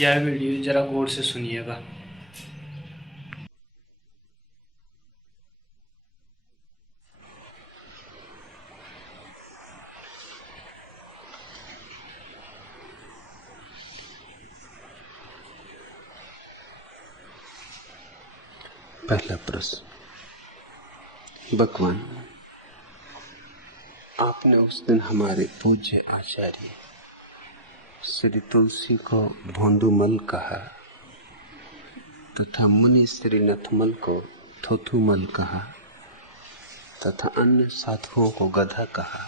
यह वीडियो जरा गौर से सुनिएगा। पहला प्रश्न। भगवान, आपने उस दिन हमारे पूज्य आचार्य श्री तुलसी को भोंदूमल कहा तथा मुनि श्री नथमल को थोथुमल कहा तथा अन्य साधुओं को गधा कहा।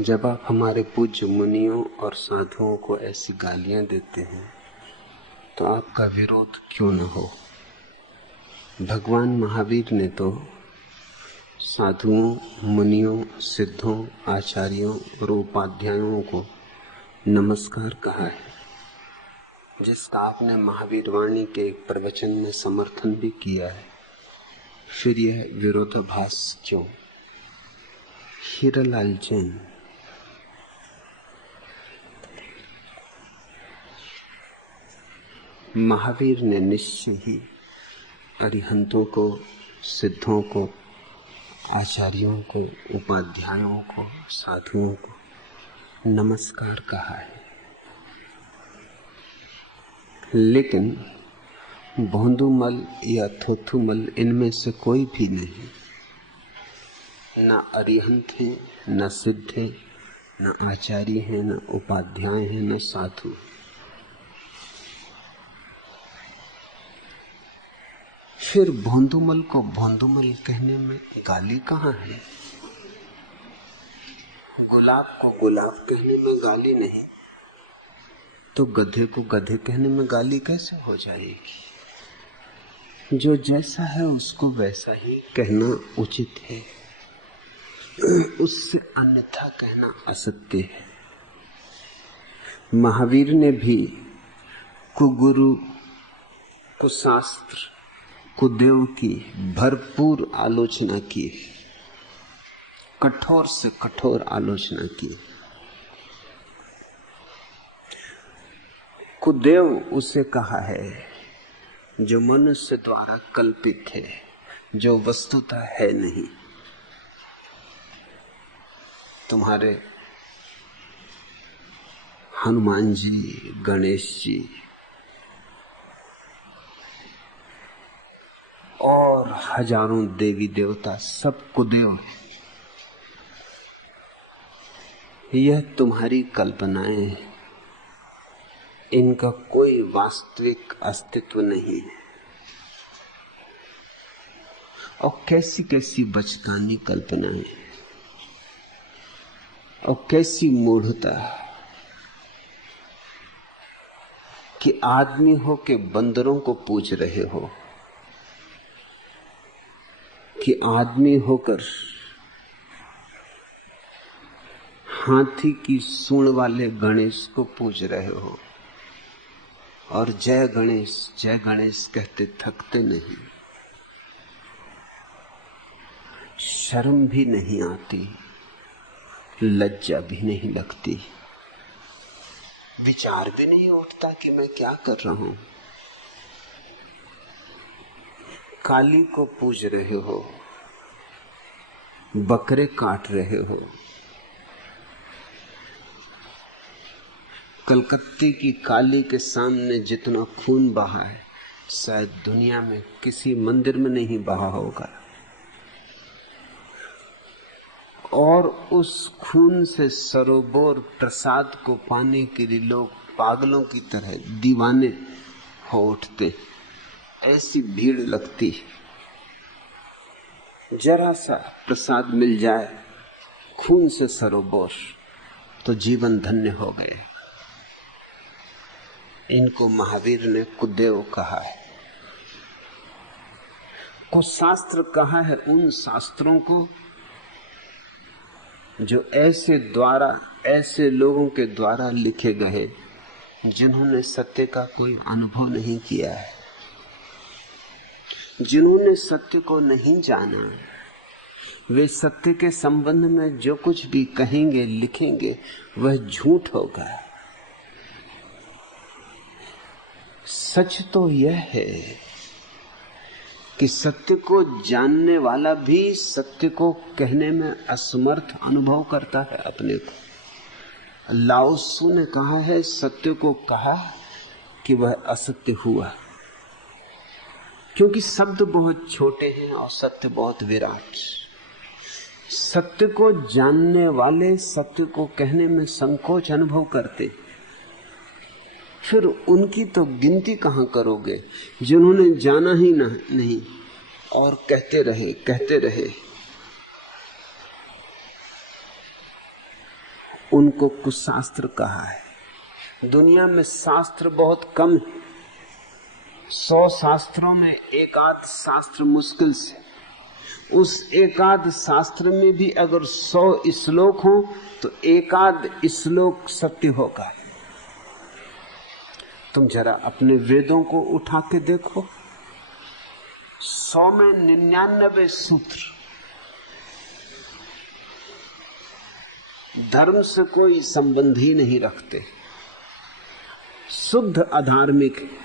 जब आप हमारे पूज्य मुनियों और साधुओं को ऐसी गालियां देते हैं तो आपका विरोध क्यों न हो? भगवान महावीर ने तो साधुओं, मुनियों, सिद्धों, आचार्यों और उपाध्यायों को नमस्कार कहा है, जिसका आपने महावीर वाणी के एक प्रवचन में समर्थन भी किया है। फिर यह विरोधाभास क्यों? हीरालाल जैन। महावीर ने निश्चय ही अरिहंतों को, सिद्धों को, आचार्यों को, उपाध्यायों को, साधुओं को नमस्कार कहा है, लेकिन भोंदूमल या थोथुमल इनमें से कोई भी नहीं। न अरिहंत हैं, न सिद्ध हैं, न आचार्य हैं, न उपाध्याय हैं, न साधु। फिर भोंदूमल को भोंदूमल कहने में गाली कहाँ है? गुलाब को गुलाब कहने में गाली नहीं, तो गधे को गधे कहने में गाली कैसे हो जाएगी? जो जैसा है उसको वैसा ही कहना उचित है, उससे अन्यथा कहना असत्य है। महावीर ने भी कुगुरु, कुशास्त्र, कुदेव की भरपूर आलोचना की, कठोर से कठोर आलोचना की। कुदेव उसे कहा है जो मनुष्य द्वारा कल्पित है, जो वस्तुतः है नहीं। तुम्हारे हनुमान जी, गणेश जी और हजारों देवी देवता सब कुदेव हैं। यह तुम्हारी कल्पनाएं हैं, इनका कोई वास्तविक अस्तित्व नहीं है। और कैसी कैसी बचकानी कल्पनाएं और कैसी मूढ़ता कि आदमी हो के बंदरों को पूज रहे हो, कि आदमी होकर हाथी की सूंड वाले गणेश को पूज रहे हो और जय गणेश कहते थकते नहीं। शर्म भी नहीं आती, लज्जा भी नहीं लगती, विचार भी नहीं उठता कि मैं क्या कर रहा हूं। काली को पूज रहे हो, बकरे काट रहे हो, कलकत्ते की काली के सामने जितना खून बहा है शायद दुनिया में किसी मंदिर में नहीं बहा होगा। और उस खून से सरोबोर प्रसाद को पाने के लिए लोग पागलों की तरह दीवाने हो उठते, ऐसी भीड़ लगती। जरा सा प्रसाद मिल जाए खून से सरोबोर तो जीवन धन्य हो गए। इनको महावीर ने कुदेव कहा है। कुशास्त्र कहा है उन शास्त्रों को जो ऐसे लोगों के द्वारा लिखे गए जिन्होंने सत्य का कोई अनुभव नहीं किया है, जिन्होंने सत्य को नहीं जाना। वे सत्य के संबंध में जो कुछ भी कहेंगे, लिखेंगे, वह झूठ होगा। सच तो यह है कि सत्य को जानने वाला भी सत्य को कहने में असमर्थ अनुभव करता है अपने को। लाओ त्सु ने कहा है, सत्य को कहा कि वह असत्य हुआ, क्योंकि शब्द बहुत छोटे हैं और सत्य बहुत विराट। सत्य को जानने वाले सत्य को कहने में संकोच अनुभव करते, फिर उनकी तो गिनती कहां करोगे जिन्होंने जाना ही नहीं और कहते रहे। उनको कुशास्त्र कहा है। दुनिया में शास्त्र बहुत कम है। 100 शास्त्रों में एक आध शास्त्र मुश्किल से, उस एक आध शास्त्र में भी अगर 100 श्लोक हो तो एक आध श्लोक सत्य होगा। तुम जरा अपने वेदों को उठा के देखो, 100 में 99 सूत्र धर्म से कोई संबंध ही नहीं रखते, शुद्ध अधार्मिक है।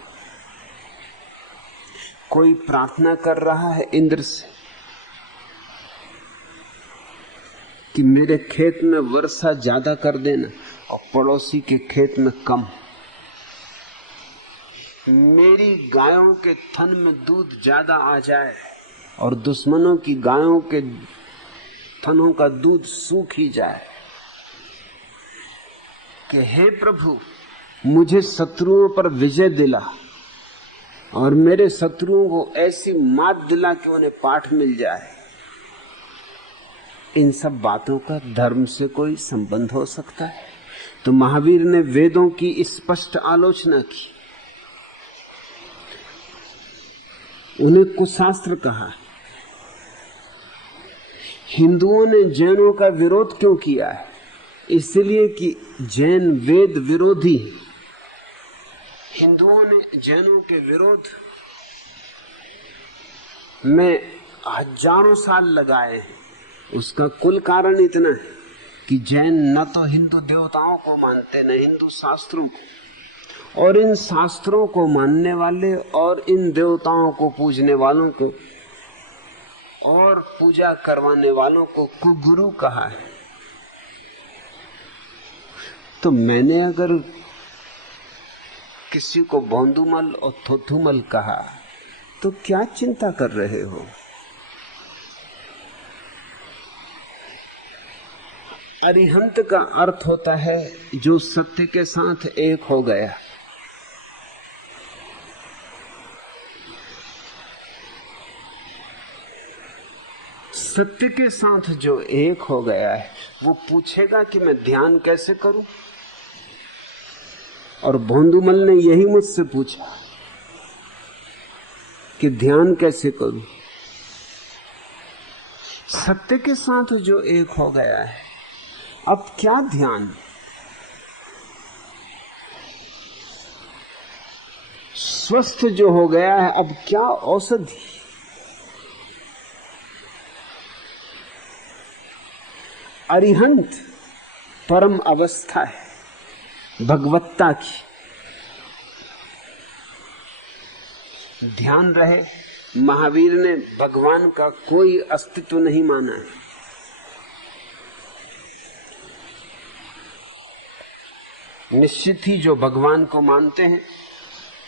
कोई प्रार्थना कर रहा है इंद्र से कि मेरे खेत में वर्षा ज्यादा कर देना और पड़ोसी के खेत में कम, मेरी गायों के थन में दूध ज्यादा आ जाए और दुश्मनों की गायों के थनों का दूध सूख ही जाए, कि हे प्रभु मुझे शत्रुओं पर विजय दिला और मेरे शत्रुओं को ऐसी मात दिला कि उन्हें पाठ मिल जाए। इन सब बातों का धर्म से कोई संबंध हो सकता है? तो महावीर ने वेदों की स्पष्ट आलोचना की, उन्हें कुशास्त्र कहा। हिंदुओं ने जैनों का विरोध क्यों किया है? इसलिए कि जैन वेद विरोधी है। हिंदुओं ने जैनों के विरोध में हजारों साल लगाए हैं। उसका कुल कारण इतना है कि जैन न तो हिंदू देवताओं को मानते न हिंदू शास्त्रों को, और इन शास्त्रों को मानने वाले और इन देवताओं को पूजने वालों को और पूजा करवाने वालों को कुगुरु कहा है। तो मैंने अगर किसी को भोंदूमल और थोथुमल कहा तो क्या चिंता कर रहे हो? अरिहंत का अर्थ होता है जो सत्य के साथ एक हो गया। सत्य के साथ जो एक हो गया है वो पूछेगा कि मैं ध्यान कैसे करूं, और भोंदूमल ने यही मुझसे पूछा कि ध्यान कैसे करूं। सत्य के साथ जो एक हो गया है, अब क्या ध्यान? स्वस्थ जो हो गया है, अब क्या औषधि? अरिहंत परम अवस्था है भगवत्ता की। ध्यान रहे, महावीर ने भगवान का कोई अस्तित्व नहीं माना है। निश्चित ही जो भगवान को मानते हैं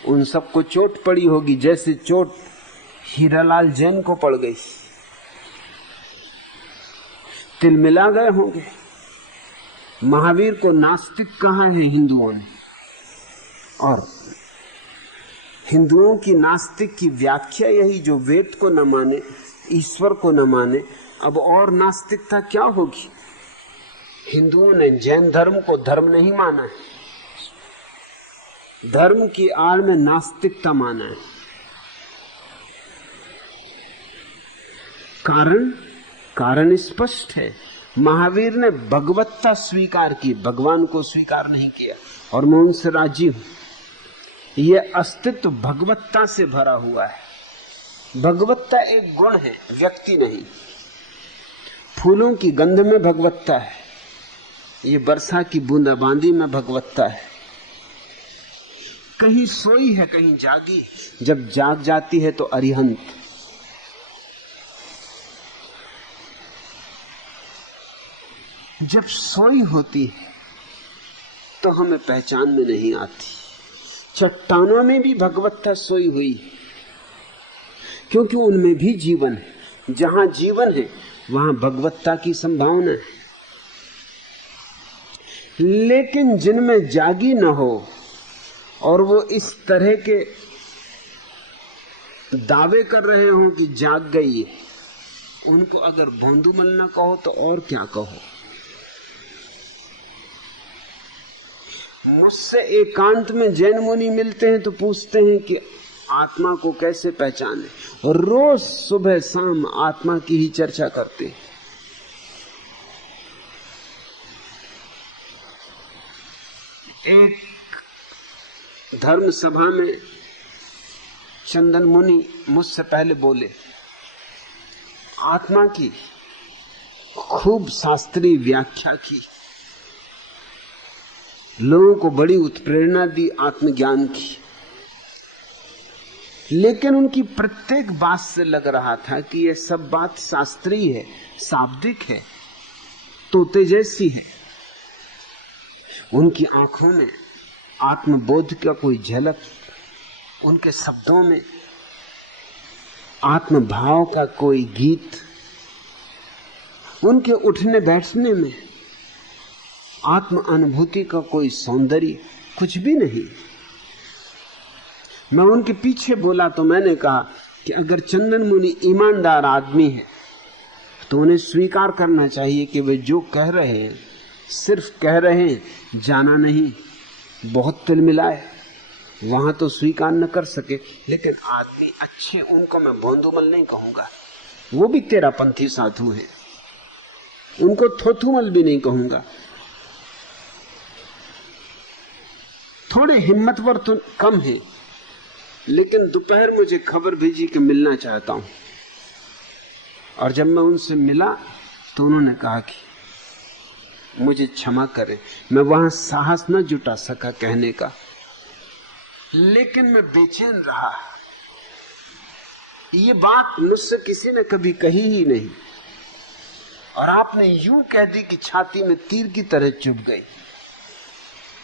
उन सबको चोट पड़ी होगी, जैसे चोट हीरालाल जैन को पड़ गई। तिलमिला गए होंगे। महावीर को नास्तिक कहा है हिंदुओं ने, और हिंदुओं की नास्तिक की व्याख्या यही, जो वेद को न माने, ईश्वर को न माने। अब और नास्तिकता क्या होगी? हिंदुओं ने जैन धर्म को धर्म नहीं माना है, धर्म की आड़ में नास्तिकता माना है। कारण स्पष्ट है। महावीर ने भगवत्ता स्वीकार की, भगवान को स्वीकार नहीं किया, और मैं उनसे राजी हूं। यह अस्तित्व भगवत्ता से भरा हुआ है। भगवत्ता एक गुण है, व्यक्ति नहीं। फूलों की गंध में भगवत्ता है, ये वर्षा की बूंदाबांदी में भगवत्ता है, कहीं सोई है कहीं जागी। जब जाग जाती है तो अरिहंत, जब सोई होती है तो हमें पहचान में नहीं आती। चट्टानों में भी भगवत्ता सोई हुई है, क्योंकि उनमें भी जीवन है। जहां जीवन है वहां भगवत्ता की संभावना है। लेकिन जिनमें जागी न हो और वो इस तरह के दावे कर रहे हो कि जाग गई है, उनको अगर भोंदूमल न कहो तो और क्या कहो। मुझसे एकांत में जैन मुनि मिलते हैं तो पूछते हैं कि आत्मा को कैसे पहचाने, और रोज सुबह शाम आत्मा की ही चर्चा करते हैं। एक धर्म सभा में चंदन मुनि मुझसे पहले बोले, आत्मा की खूब शास्त्रीय व्याख्या की, लोगों को बड़ी उत्प्रेरणा दी आत्मज्ञान की, लेकिन उनकी प्रत्येक बात से लग रहा था कि यह सब बात शास्त्रीय है, शाब्दिक है, तोते जैसी है। उनकी आंखों में आत्मबोध का कोई झलक, उनके शब्दों में आत्मभाव का कोई गीत, उनके उठने बैठने में आत्म अनुभूति का कोई सौंदर्य कुछ भी नहीं। मैं उनके पीछे बोला तो मैंने कहा कि अगर चंदन मुनि ईमानदार आदमी है तो उन्हें स्वीकार करना चाहिए कि वे जो कह रहे हैं सिर्फ कह रहे हैं, जाना नहीं। बहुत तिलमिलाए वहां तो स्वीकार न कर सके, लेकिन आदमी अच्छे उनको मैं भोंदूमल नहीं कहूंगा, वो भी तेरा पंथी साधु है, उनको थोथुमल भी नहीं कहूंगा। थोड़े हिम्मतवर तो कम है, लेकिन दोपहर मुझे खबर भेजी कि मिलना चाहता हूं, और जब मैं उनसे मिला तो उन्होंने कहा कि मुझे क्षमा करें, मैं वहां साहस न जुटा सका कहने का, लेकिन मैं बेचैन रहा। ये बात मुझसे किसी ने कभी कही ही नहीं, और आपने यूं कह दी कि छाती में तीर की तरह चुभ गई।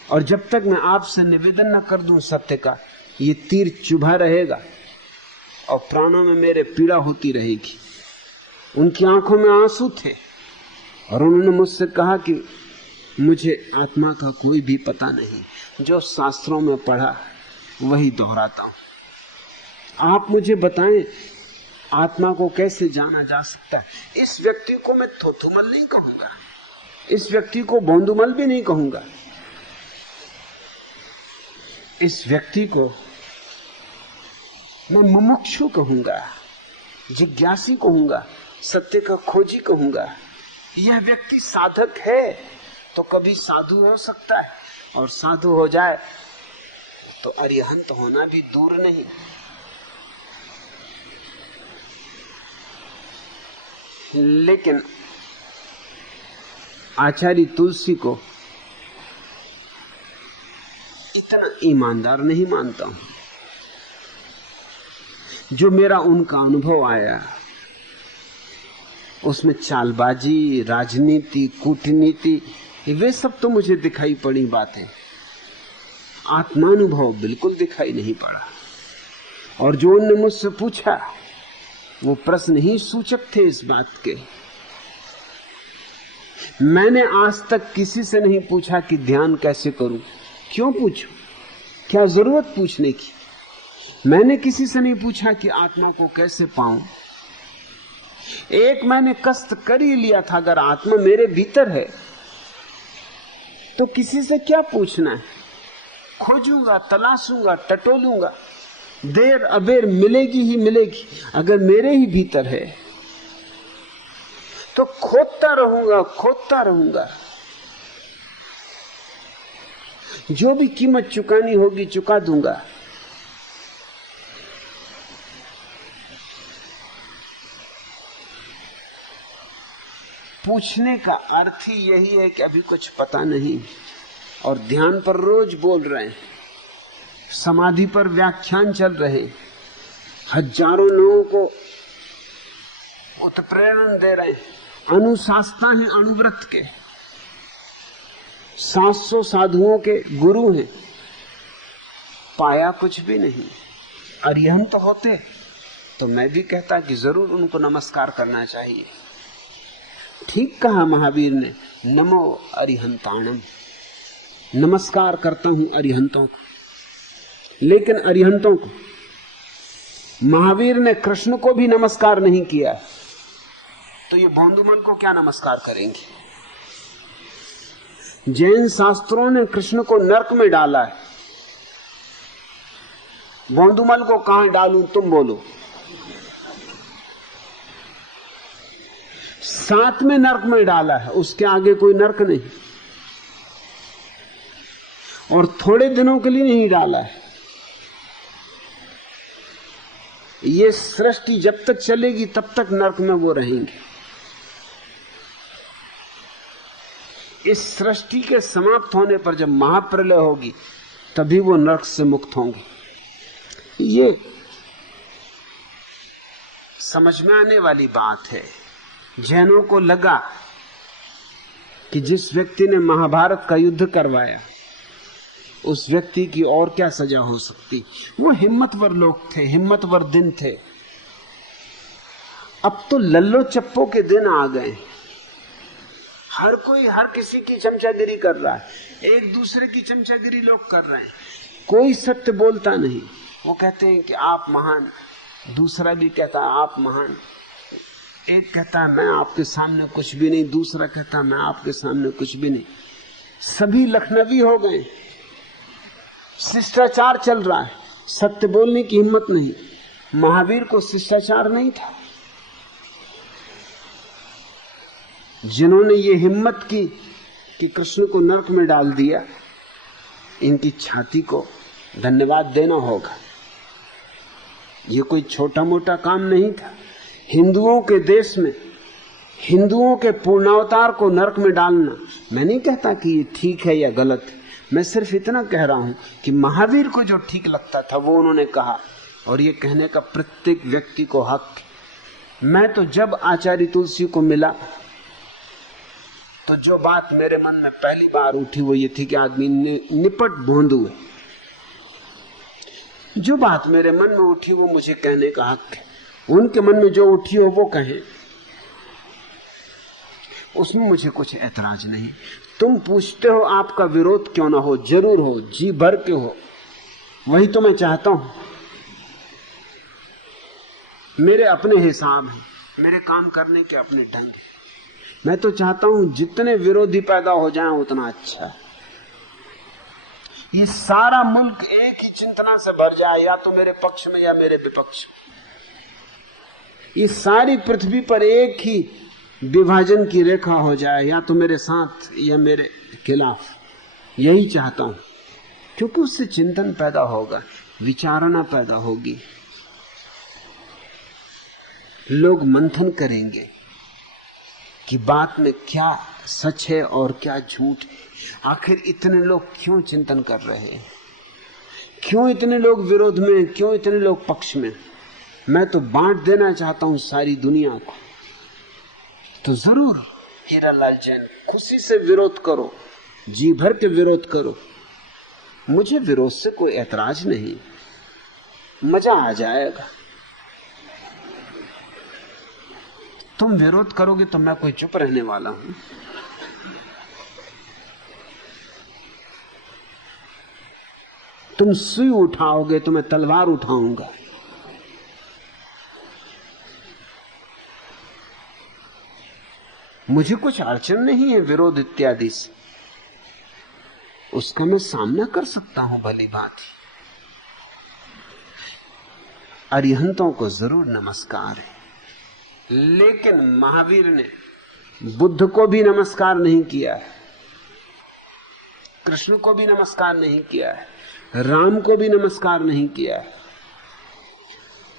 और जब तक मैं आपसे निवेदन न कर दूं सत्य का, ये तीर चुभा रहेगा और प्राणों में मेरे पीड़ा होती रहेगी। उनकी आंखों में आंसू थे और उन्होंने मुझसे कहा कि मुझे आत्मा का कोई भी पता नहीं, जो शास्त्रों में पढ़ा वही दोहराता हूं। आप मुझे बताएं आत्मा को कैसे जाना जा सकता है। इस व्यक्ति को मैं थोथुमल नहीं कहूंगा, इस व्यक्ति को भोंदूमल भी नहीं कहूंगा, इस व्यक्ति को मैं मुमुक्षु कहूंगा, जिज्ञासी कहूंगा, सत्य का खोजी कहूंगा। यह व्यक्ति साधक है तो कभी साधु हो सकता है, और साधु हो जाए तो अरिहंत होना भी दूर नहीं। लेकिन आचार्य तुलसी को इतना ईमानदार नहीं मानता हूं। जो मेरा उनका अनुभव आया उसमें चालबाजी, राजनीति, कूटनीति, वे सब तो मुझे दिखाई पड़ी बातें, आत्मानुभव बिल्कुल दिखाई नहीं पड़ा। और जो उन्होंने मुझसे पूछा वो प्रश्न ही सूचक थे इस बात के। मैंने आज तक किसी से नहीं पूछा कि ध्यान कैसे करूं। क्यों पूछूं? क्या जरूरत पूछने की? मैंने किसी से नहीं पूछा कि आत्मा को कैसे पाऊं। एक मैंने कष्ट कर ही लिया था, अगर आत्मा मेरे भीतर है तो किसी से क्या पूछना है। खोजूंगा, तलाशूंगा, टटोलूंगा, देर अबेर मिलेगी ही मिलेगी। अगर मेरे ही भीतर है तो खोदता रहूंगा, खोदता रहूंगा। जो भी कीमत चुकानी होगी चुका दूंगा। पूछने का अर्थ ही यही है कि अभी कुछ पता नहीं, और ध्यान पर रोज बोल रहे हैं समाधि पर व्याख्यान चल रहे, हजारों लोगों को उत्प्रेरण दे रहे हैं, अनुशास्ता हैं अणुव्रत के, 700 साधुओं के गुरु हैं, पाया कुछ भी नहीं। अरिहंत होते तो मैं भी कहता कि जरूर उनको नमस्कार करना चाहिए। ठीक कहा महावीर ने, नमो अरिहंताणम, नमस्कार करता हूं अरिहंतों को। लेकिन अरिहंतों को, महावीर ने कृष्ण को भी नमस्कार नहीं किया, तो ये भोंदूमल को क्या नमस्कार करेंगे? जैन शास्त्रों ने कृष्ण को नरक में डाला है, भोंदूमल को कहां डालूं तुम बोलो? 7 में नरक में डाला है, उसके आगे कोई नरक नहीं, और थोड़े दिनों के लिए नहीं डाला है। ये सृष्टि जब तक चलेगी तब तक नरक में वो रहेंगे। इस सृष्टि के समाप्त होने पर जब महाप्रलय होगी तभी वो नरक से मुक्त होंगे। ये समझ में आने वाली बात है। जैनों को लगा कि जिस व्यक्ति ने महाभारत का युद्ध करवाया उस व्यक्ति की और क्या सजा हो सकती। वो हिम्मतवर लोग थे, हिम्मतवर दिन थे। अब तो लल्लो चप्पो के दिन आ गए, हर कोई हर किसी की चमचागिरी कर रहा है, एक दूसरे की चमचागिरी लोग कर रहे हैं, कोई सत्य बोलता नहीं। वो कहते हैं कि आप महान, दूसरा भी कहता है आप महान, एक कहता है मैं आपके सामने कुछ भी नहीं, दूसरा कहता है मैं आपके सामने कुछ भी नहीं। सभी लखनवी हो गए, शिष्टाचार चल रहा है, सत्य बोलने की हिम्मत नहीं। महावीर को शिष्टाचार नहीं था। जिन्होंने ये हिम्मत की कि कृष्ण को नरक में डाल दिया, इनकी छाती को धन्यवाद देना होगा। ये कोई छोटा मोटा काम नहीं था। हिंदुओं के देश में हिंदुओं के पूर्णावतार को नरक में डालना, मैं नहीं कहता कि ये ठीक है या गलत है, मैं सिर्फ इतना कह रहा हूं कि महावीर को जो ठीक लगता था वो उन्होंने कहा, और ये कहने का प्रत्येक व्यक्ति को हक। मैं तो जब आचार्य तुलसी को मिला तो जो बात मेरे मन में पहली बार उठी वो ये थी कि आदमी निपट भोंदू है। जो बात मेरे मन में उठी वो मुझे कहने का हक है। उनके मन में जो उठी हो वो कहें, उसमें मुझे कुछ ऐतराज नहीं। तुम पूछते हो आपका विरोध क्यों ना हो, जरूर हो, जी भर के हो, वही तो मैं चाहता हूं। मेरे अपने हिसाब हैं, मेरे काम करने के अपने ढंग हैं। मैं तो चाहता हूं जितने विरोधी पैदा हो जाएं उतना अच्छा। ये सारा मुल्क एक ही चिंतना से भर जाए, या तो मेरे पक्ष में या मेरे विपक्ष में। ये सारी पृथ्वी पर एक ही विभाजन की रेखा हो जाए, या तो मेरे साथ या मेरे खिलाफ। यही चाहता हूं, क्योंकि उससे चिंतन पैदा होगा, विचारणा पैदा होगी, लोग मंथन करेंगे कि बात में क्या सच है और क्या झूठ है। आखिर इतने लोग क्यों चिंतन कर रहे हैं, क्यों इतने लोग विरोध में, क्यों इतने लोग पक्ष में। मैं तो बांट देना चाहता हूं सारी दुनिया को। तो जरूर हीरालाल जैन, खुशी से विरोध करो, जी भर के विरोध करो, मुझे विरोध से कोई ऐतराज नहीं, मजा आ जाएगा। तुम विरोध करोगे तो मैं कोई चुप रहने वाला हूं? तुम सुई उठाओगे तो मैं तलवार उठाऊंगा। मुझे कुछ अड़चन नहीं है विरोध इत्यादि से, उसका मैं सामना कर सकता हूं भली भांति। अरिहंतों को जरूर नमस्कार है, लेकिन महावीर ने बुद्ध को भी नमस्कार नहीं किया है, कृष्ण को भी नमस्कार नहीं किया है, राम को भी नमस्कार नहीं किया है।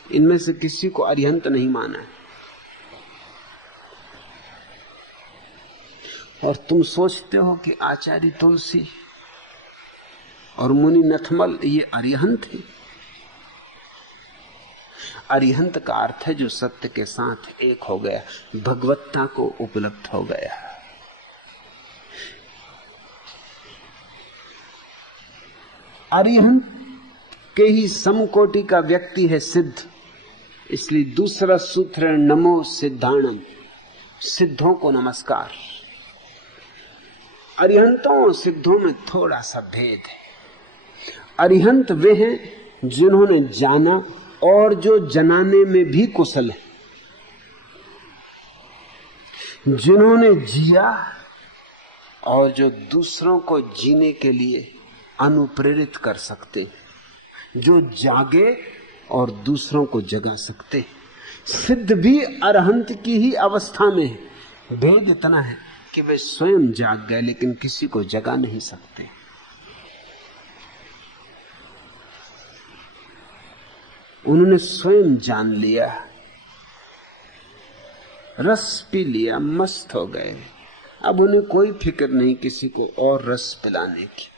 इनमें से किसी को अरिहंत नहीं माना है। और तुम सोचते हो कि आचार्य तुलसी और मुनि नथमल ये अरिहंत है। अरिहंत का अर्थ है जो सत्य के साथ एक हो गया, भगवत्ता को उपलब्ध हो गया। अरिहंत के ही समकोटि का व्यक्ति है सिद्ध। इसलिए दूसरा सूत्र है नमो सिद्धाणम, सिद्धों को नमस्कार। अरिहंतों और सिद्धों में थोड़ा सा भेद है। अरिहंत वे हैं जिन्होंने जाना और जो जनाने में भी कुशल है, जिन्होंने जिया और जो दूसरों को जीने के लिए अनुप्रेरित कर सकते, जो जागे और दूसरों को जगा सकते। सिद्ध भी अरहंत की ही अवस्था में है। भेद इतना है कि वे स्वयं जाग गए लेकिन किसी को जगा नहीं सकते। उन्होंने स्वयं जान लिया, रस पी लिया, मस्त हो गए। अब उन्हें कोई फिक्र नहीं किसी को और रस पिलाने की।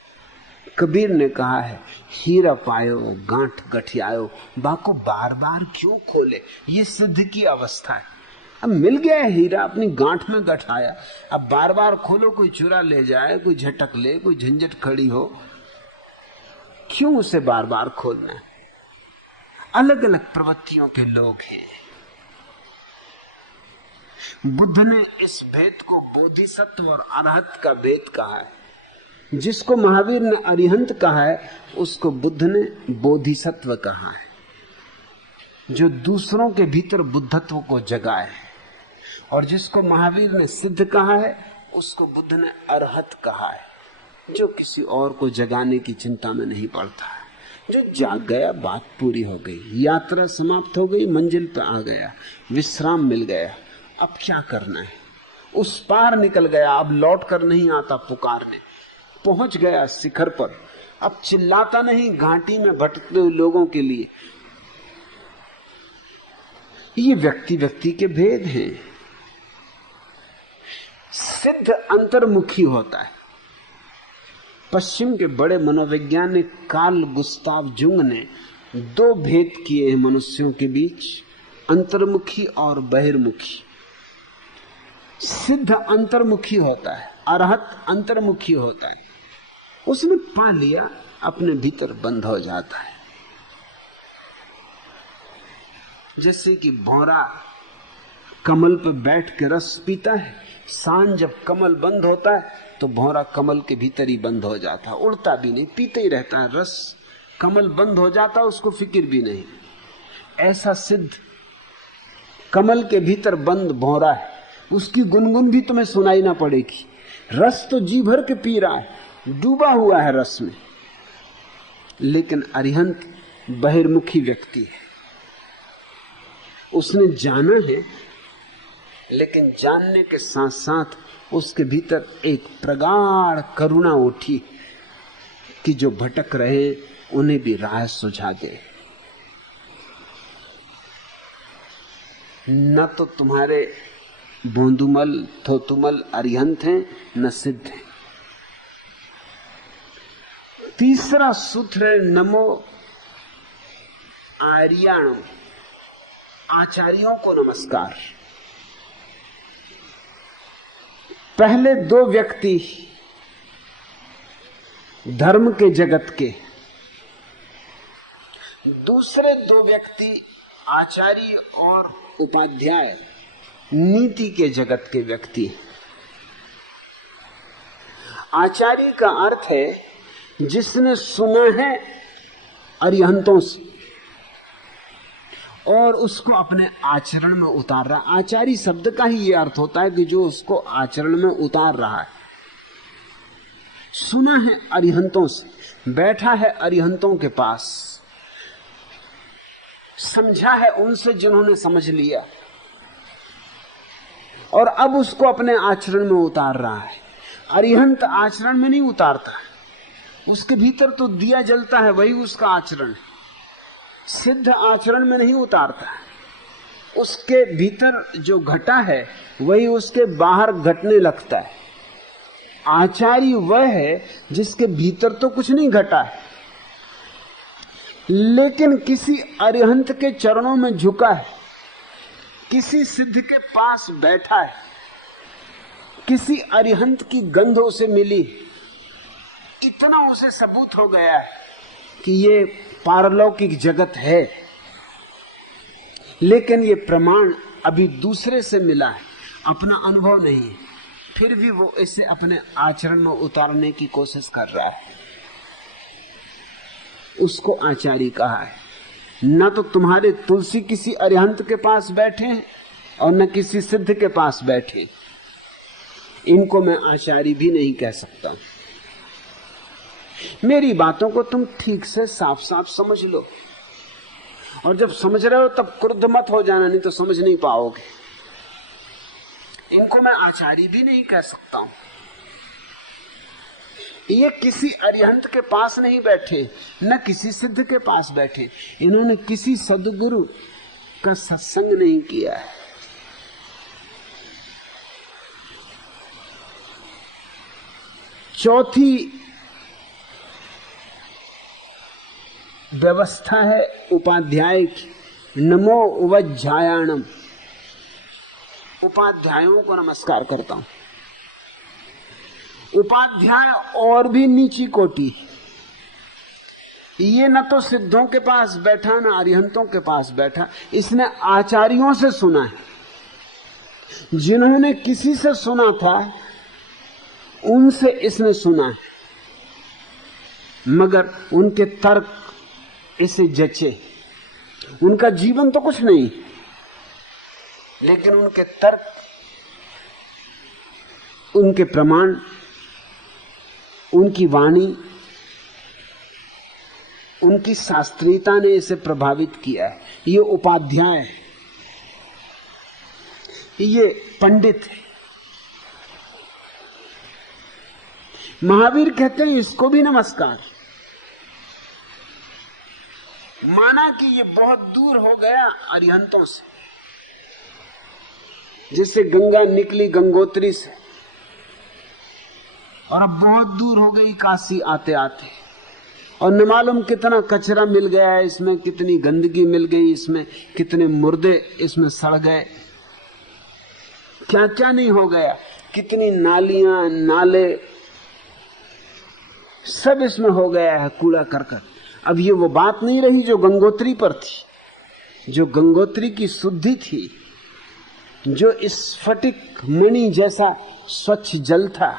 कबीर ने कहा है, हीरा पायो गांठ गठियायो, बाको बार बार क्यों खोले। ये सिद्ध की अवस्था है। अब मिल गया है हीरा, अपनी गांठ में गठाया, अब बार बार खोलो, कोई चुरा ले जाए, कोई झटक ले, कोई झंझट खड़ी हो, क्यों उसे बार बार खोलना है। अलग अलग प्रवृत्तियों के लोग हैं। बुद्ध ने इस भेद को बोधिसत्व और अरहत का भेद कहा है। जिसको महावीर ने अरिहंत कहा है उसको बुद्ध ने बोधिसत्व कहा है, जो दूसरों के भीतर बुद्धत्व को जगाए। और जिसको महावीर ने सिद्ध कहा है उसको बुद्ध ने अरहत कहा है, जो किसी और को जगाने की चिंता में नहीं पड़ता है। जो जाग गया, बात पूरी हो गई, यात्रा समाप्त हो गई, मंजिल पे आ गया, विश्राम मिल गया। अब क्या करना है, उस पार निकल गया, अब लौट कर नहीं आता पुकारने, पहुंच गया शिखर पर। अब चिल्लाता नहीं घाटी में भटकते हुए लोगों के लिए। ये व्यक्ति व्यक्ति के भेद हैं। सिद्ध अंतर्मुखी होता है। पश्चिम के बड़े मनोवैज्ञानिक कार्ल गुस्ताव जुंग ने दो भेद किए हैं मनुष्यों के बीच, अंतर्मुखी और बहिर्मुखी। सिद्ध अंतर्मुखी होता है, अरहत अंतर्मुखी होता है। उसने पा लिया, अपने भीतर बंद हो जाता है। जैसे कि भौरा कमल पर बैठ के रस पीता है, सांझ जब कमल बंद होता है तो भौरा कमल के भीतर ही बंद हो जाता है, उड़ता भी नहीं, पीते ही रहता है रस। कमल बंद हो जाता है, उसको फिक्र भी नहीं। ऐसा सिद्ध कमल के भीतर बंद भौरा है, उसकी गुनगुन भी तुम्हें सुनाई ना पड़ेगी। रस तो जी भर के पी रहा है, डूबा हुआ है रस में। लेकिन अरिहंत बहिर्मुखी व्यक्ति है, उसने जाना है, लेकिन जानने के साथ साथ उसके भीतर एक प्रगाढ़ करुणा उठी कि जो भटक रहे उन्हें भी राह सुझा दे। न तो तुम्हारे बोंदुमल थोतुमल अरिहंत हैं, न सिद्ध हैं। तीसरा सूत्र है नमो आर्याणम, आचार्यों को नमस्कार। पहले दो व्यक्ति धर्म के जगत के, दूसरे दो व्यक्ति आचार्य और उपाध्याय नीति के जगत के व्यक्ति। आचार्य का अर्थ है जिसने सुना है अरिहंतों से और उसको अपने आचरण में उतार रहा। आचार्य शब्द का ही यह अर्थ होता है कि जो उसको आचरण में उतार रहा है। सुना है अरिहंतों से, बैठा है अरिहंतों के पास, समझा है उनसे जिन्होंने समझ लिया, और अब उसको अपने आचरण में उतार रहा है। अरिहंत आचरण में नहीं उतारता, उसके भीतर तो दिया जलता है, वही उसका आचरण है। सिद्ध आचरण में नहीं उतारता, उसके भीतर जो घटा है वही उसके बाहर घटने लगता है। आचार्य वह है जिसके भीतर तो कुछ नहीं घटा है, लेकिन किसी अरिहंत के चरणों में झुका है, किसी सिद्ध के पास बैठा है, किसी अरिहंत की गंध उसे मिली, इतना उसे सबूत हो गया है कि ये पारलौकिक जगत है। लेकिन ये प्रमाण अभी दूसरे से मिला है, अपना अनुभव नहीं है, फिर भी वो इसे अपने आचरण में उतारने की कोशिश कर रहा है। उसको आचार्य कहा है। न तो तुम्हारे तुलसी किसी अरिहंत के पास बैठे हैं और न किसी सिद्ध के पास बैठे, इनको मैं आचार्य भी नहीं कह सकता। मेरी बातों को तुम ठीक से साफ साफ समझ लो, और जब समझ रहे हो तब क्रुद्ध मत हो जाना, नहीं तो समझ नहीं पाओगे। इनको मैं आचार्य भी नहीं कह सकता हूं। ये किसी अरिहंत के पास नहीं बैठे, न किसी सिद्ध के पास बैठे, इन्होंने किसी सद्गुरु का सत्संग नहीं किया है। चौथी व्यवस्था है उपाध्याय की, नमो उवज्जायाणम। उपाध्यायों को नमस्कार करता हूं। उपाध्याय और भी नीची कोटि, ये न तो सिद्धों के पास बैठा न अरिहंतों के पास बैठा, इसने आचार्यों से सुना है। जिन्होंने किसी से सुना था उनसे इसने सुना है, मगर उनके तर्क इसे जचे। उनका जीवन तो कुछ नहीं, लेकिन उनके तर्क, उनके प्रमाण, उनकी वाणी, उनकी शास्त्रीयता ने इसे प्रभावित किया है। ये उपाध्याय है, ये पंडित है। महावीर कहते हैं इसको भी नमस्कार। माना कि ये बहुत दूर हो गया अरिहंतों से, जिससे गंगा निकली गंगोत्री से, और अब बहुत दूर हो गई काशी आते आते, और न मालूम कितना कचरा मिल गया है इसमें, कितनी गंदगी मिल गई इसमें, कितने मुर्दे इसमें सड़ गए, क्या क्या नहीं हो गया, कितनी नालियां नाले सब इसमें हो गया है, कूड़ा करकट। अब ये वो बात नहीं रही जो गंगोत्री पर थी, जो गंगोत्री की शुद्धि थी, जो स्फटिक मणि जैसा स्वच्छ जल था,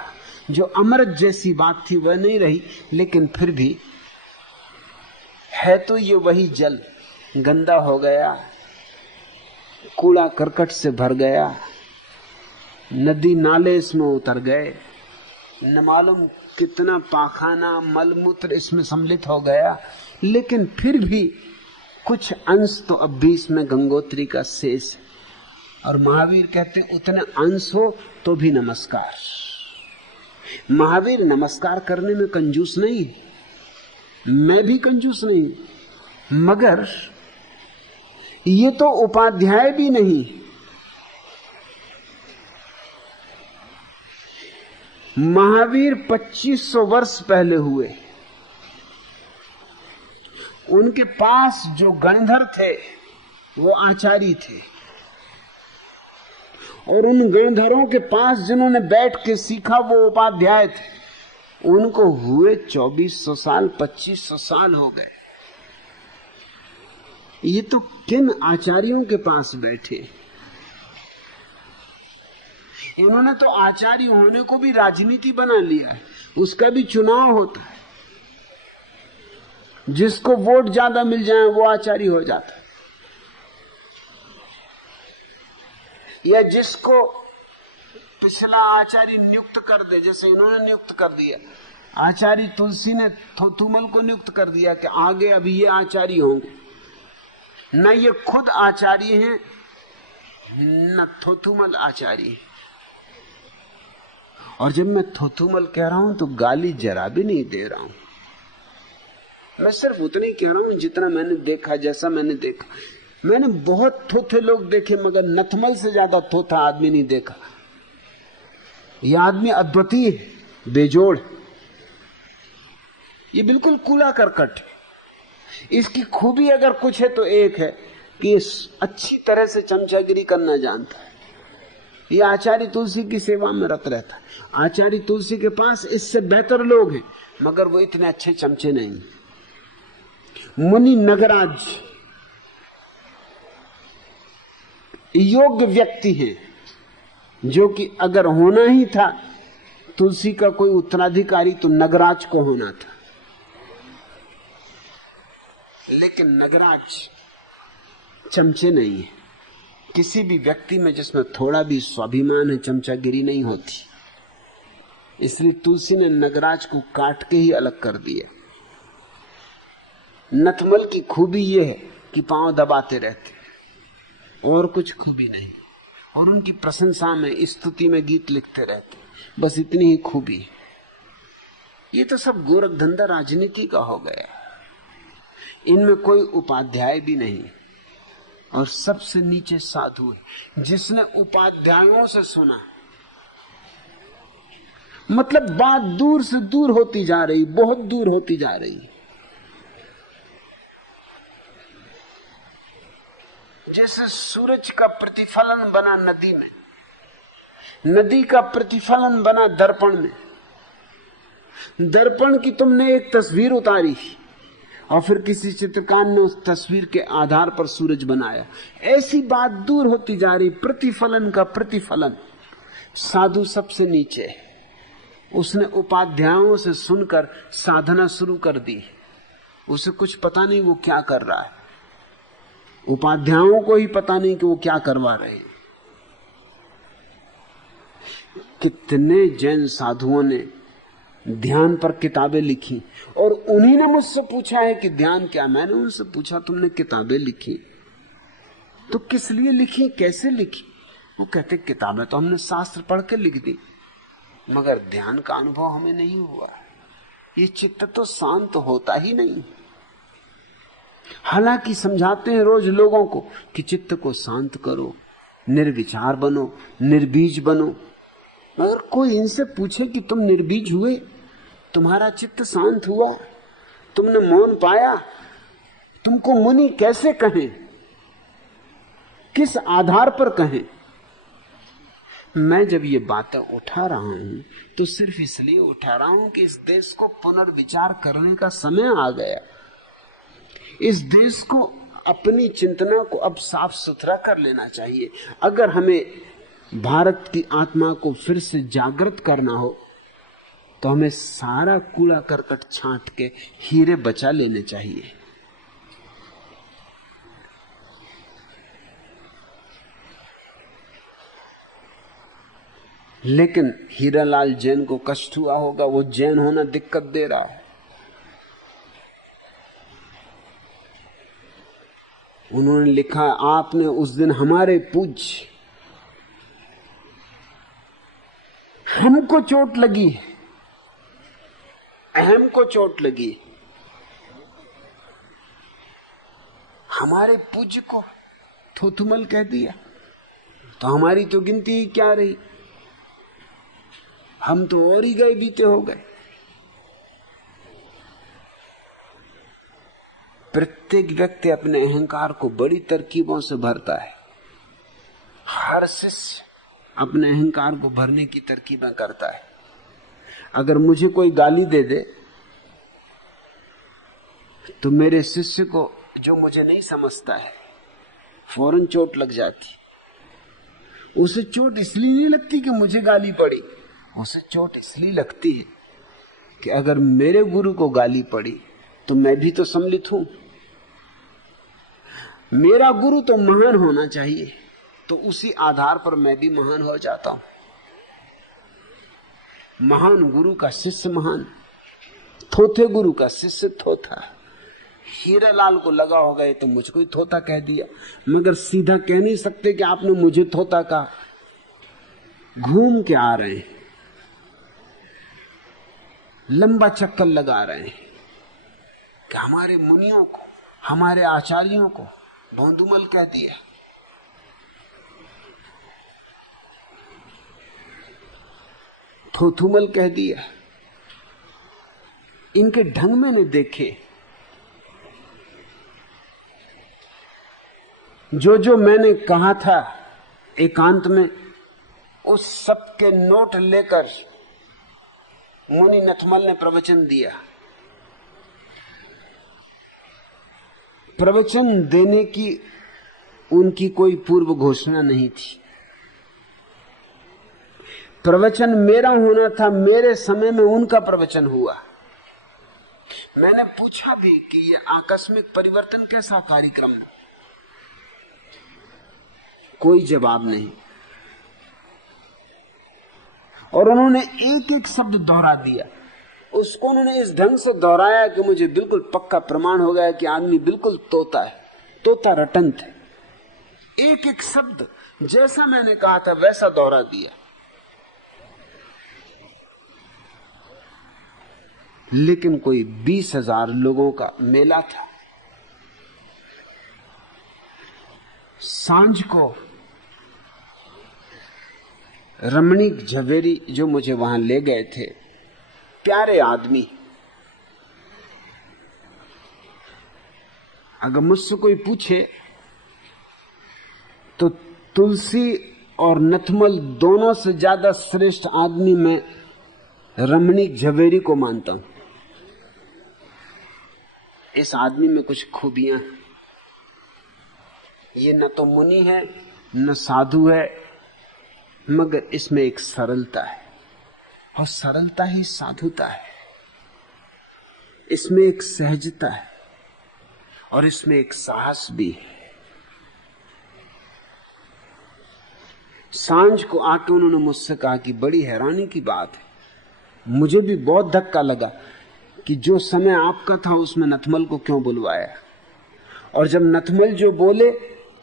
जो अमृत जैसी बात थी, वह नहीं रही। लेकिन फिर भी है तो ये वही जल, गंदा हो गया, कूड़ा करकट से भर गया, नदी नाले इसमें उतर गए, न मालूम कितना पाखाना मलमूत्र इसमें सम्मिलित हो गया, लेकिन फिर भी कुछ अंश तो अब भी इसमें गंगोत्री का शेष है। और महावीर कहते हैं उतने अंश हो तो भी नमस्कार। महावीर नमस्कार करने में कंजूस नहीं, मैं भी कंजूस नहीं, मगर ये तो उपाध्याय भी नहीं। महावीर 2500 वर्ष पहले हुए, उनके पास जो गणधर थे वो आचार्य थे, और उन गणधरों के पास जिन्होंने बैठ के सीखा वो उपाध्याय थे। उनको हुए 2400 साल, 2500 साल हो गए। ये तो किन आचार्यों के पास बैठे। इन्होंने तो आचार्य होने को भी राजनीति बना लिया है, उसका भी चुनाव होता है, जिसको वोट ज्यादा मिल जाए वो आचार्य हो जाता है, या जिसको पिछला आचार्य नियुक्त कर दे, जैसे इन्होंने नियुक्त कर दिया। आचार्य तुलसी ने थोथुमल को नियुक्त कर दिया कि आगे अभी ये आचार्य होंगे। न ये खुद आचार्य हैं, न थोथुमल आचार्य है। और जब मैं थोथुमल कह रहा हूं तो गाली जरा भी नहीं दे रहा हूं, मैं सिर्फ उतना ही कह रहा हूं जितना मैंने देखा, जैसा मैंने देखा। मैंने बहुत थोथे लोग देखे, मगर नथमल से ज्यादा थोथा आदमी नहीं देखा। यह आदमी अद्वितीय है, बेजोड़, ये बिल्कुल कूड़ा करकट है। इसकी खूबी अगर कुछ है तो एक है कि अच्छी तरह से चमचागिरी करना जानता है। ये आचार्य तुलसी की सेवा में रत रहता है। आचार्य तुलसी के पास इससे बेहतर लोग हैं, मगर वो इतने अच्छे चमचे नहीं। मुनि नगराज योग्य व्यक्ति है, जो कि अगर होना ही था तुलसी का कोई उत्तराधिकारी तो नगराज को होना था। लेकिन नगराज चमचे नहीं है। किसी भी व्यक्ति में जिसमें थोड़ा भी स्वाभिमान है, चमचागिरी नहीं होती। इसलिए तुलसी ने नगराज को काट के ही अलग कर दिया। नथमल की खूबी यह है कि पांव दबाते रहते, और कुछ खूबी नहीं। और उनकी प्रशंसा में, स्तुति में गीत लिखते रहते, बस इतनी ही खूबी है। ये तो सब गोरख धंधा राजनीति का हो गया। इनमें कोई उपाध्याय भी नहीं, और सबसे नीचे साधु है। जिसने उपाध्यायों से सुना, मतलब बात दूर से दूर होती जा रही, बहुत दूर होती जा रही। जैसे सूरज का प्रतिफलन बना नदी में, नदी का प्रतिफलन बना दर्पण में। दर्पण की तुमने एक तस्वीर उतारी और फिर किसी चित्रकार ने उस तस्वीर के आधार पर सूरज बनाया। ऐसी बात दूर होती जा रही, प्रतिफलन का प्रतिफलन। साधु सबसे नीचे, उसने उपाध्यायों से सुनकर साधना शुरू कर दी। उसे कुछ पता नहीं वो क्या कर रहा है, उपाध्यायों को ही पता नहीं कि वो क्या करवा रहे हैं। कितने जैन साधुओं ने ध्यान पर किताबें लिखी, और उन्हीं ने मुझसे पूछा है कि ध्यान क्या। मैंने उनसे पूछा, तुमने किताबें लिखी तो किस लिए लिखी, कैसे लिखी? वो कहते, किताबें तो हमने शास्त्र पढ़ के लिख दी, मगर ध्यान का अनुभव हमें नहीं हुआ। ये चित्त तो शांत होता ही नहीं। हालांकि समझाते हैं रोज लोगों को कि चित्त को शांत करो, निर्विचार बनो, निर्बीज बनो, मगर कोई इनसे पूछे कि तुम निर्बीज हुए, तुम्हारा चित्त शांत हुआ, तुमने मौन पाया, तुमको मुनि कैसे कहें, किस आधार पर कहें? मैं जब ये बातें उठा रहा हूं तो सिर्फ इसलिए उठा रहा हूं कि इस देश को पुनर्विचार करने का समय आ गया। इस देश को अपनी चिंतना को अब साफ सुथरा कर लेना चाहिए। अगर हमें भारत की आत्मा को फिर से जागृत करना हो तो हमें सारा कूड़ा करकट छांट के हीरे बचा लेने चाहिए। लेकिन हीरालाल जैन को कष्ट हुआ होगा, वो जैन होना दिक्कत दे रहा है। उन्होंने लिखा, आपने उस दिन हमारे पूज्य, हमको चोट लगी, अहम को चोट लगी, हमारे पूज्य को थोथुमल कह दिया, तो हमारी तो गिनती ही क्या रही, हम तो और ही गए बीते हो गए। प्रत्येक व्यक्ति अपने अहंकार को बड़ी तरकीबों से भरता है। हर शिष्य अपने अहंकार को भरने की तरकीबें करता है। अगर मुझे कोई गाली दे दे तो मेरे शिष्य को, जो मुझे नहीं समझता है, फौरन चोट लग जाती। उसे चोट इसलिए नहीं लगती कि मुझे गाली पड़ी, उसे चोट इसलिए लगती है कि अगर मेरे गुरु को गाली पड़ी तो मैं भी तो सम्मिलित हूं। मेरा गुरु तो महान होना चाहिए, तो उसी आधार पर मैं भी महान हो जाता हूं। महान गुरु का शिष्य महान, थोथे गुरु का शिष्य थोथा। हीरालाल को लगा होगा ये तो मुझको ही थोथा कह दिया, मगर सीधा कह नहीं सकते कि आपने मुझे थोथा कहा। घूम के आ रहे हैं, लंबा चक्कर लगा रहे हैं कि हमारे मुनियों को, हमारे आचार्यों को भौंदुमल कह दिया। थोथुमल कह दिया। इनके ढंग मैंने देखे, जो जो मैंने कहा था एकांत में, उस सब के नोट लेकर मुनि नथमल ने प्रवचन दिया। प्रवचन देने की उनकी कोई पूर्व घोषणा नहीं थी। प्रवचन मेरा होना था, मेरे समय में उनका प्रवचन हुआ। मैंने पूछा भी कि यह आकस्मिक परिवर्तन कैसा कार्यक्रम है? कोई जवाब नहीं। और उन्होंने एक एक शब्द दोहरा दिया। उसको उन्होंने इस ढंग से दोहराया कि मुझे बिल्कुल पक्का प्रमाण हो गया कि आदमी बिल्कुल तोता है, तोता रटंत है। एक एक शब्द जैसा मैंने कहा था वैसा दोहरा दिया। लेकिन कोई 20,000 लोगों का मेला था। सांझ को रमणीक झवेरी जो मुझे वहां ले गए थे, प्यारे आदमी, अगर मुझसे कोई पूछे तो तुलसी और नथमल दोनों से ज्यादा श्रेष्ठ आदमी मैं रमणीक झवेरी को मानता हूं। इस आदमी में कुछ खूबियां हैं। ये न तो मुनि है न साधु है, मगर इसमें एक सरलता है, और सरलता ही साधुता है। इसमें एक सहजता है और इसमें एक साहस भी है। सांझ को आके उन्होंने मुझसे कहा कि बड़ी हैरानी की बात है, मुझे भी बहुत धक्का लगा कि जो समय आपका था उसमें नथमल को क्यों बुलवाया। और जब नथमल जो बोले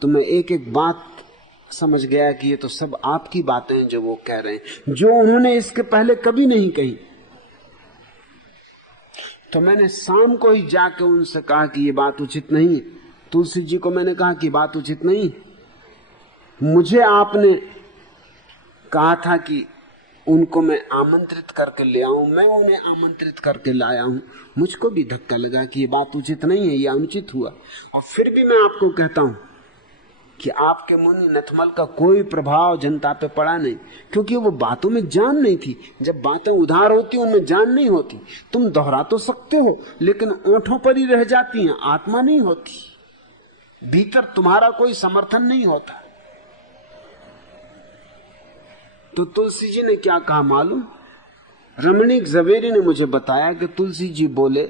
तो मैं एक एक बात समझ गया कि ये तो सब आपकी बातें हैं जो वो कह रहे हैं, जो उन्होंने इसके पहले कभी नहीं कही। तो मैंने शाम को ही जाके उनसे कहा कि ये बात उचित नहीं है। तुलसी जी को मैंने कहा कि बात उचित नहीं है। मुझे आपने कहा था कि उनको मैं आमंत्रित करके ले आऊं, मैं उन्हें आमंत्रित करके लाया हूं। मुझको भी धक्का लगा कि ये बात उचित नहीं है, ये अनुचित हुआ। और फिर भी मैं आपको कहता हूं कि आपके मुनि नथमल का कोई प्रभाव जनता पे पड़ा नहीं, क्योंकि वो बातों में जान नहीं थी। जब बातें उधार होती उनमें जान नहीं होती। तुम दोहरा तो सकते हो लेकिन ओंठों पर ही रह जाती हैं, आत्मा नहीं होती, भीतर तुम्हारा कोई समर्थन नहीं होता। तो तुलसी जी ने क्या कहा मालूम? रमणीक झवेरी ने मुझे बताया कि तुलसी जी बोले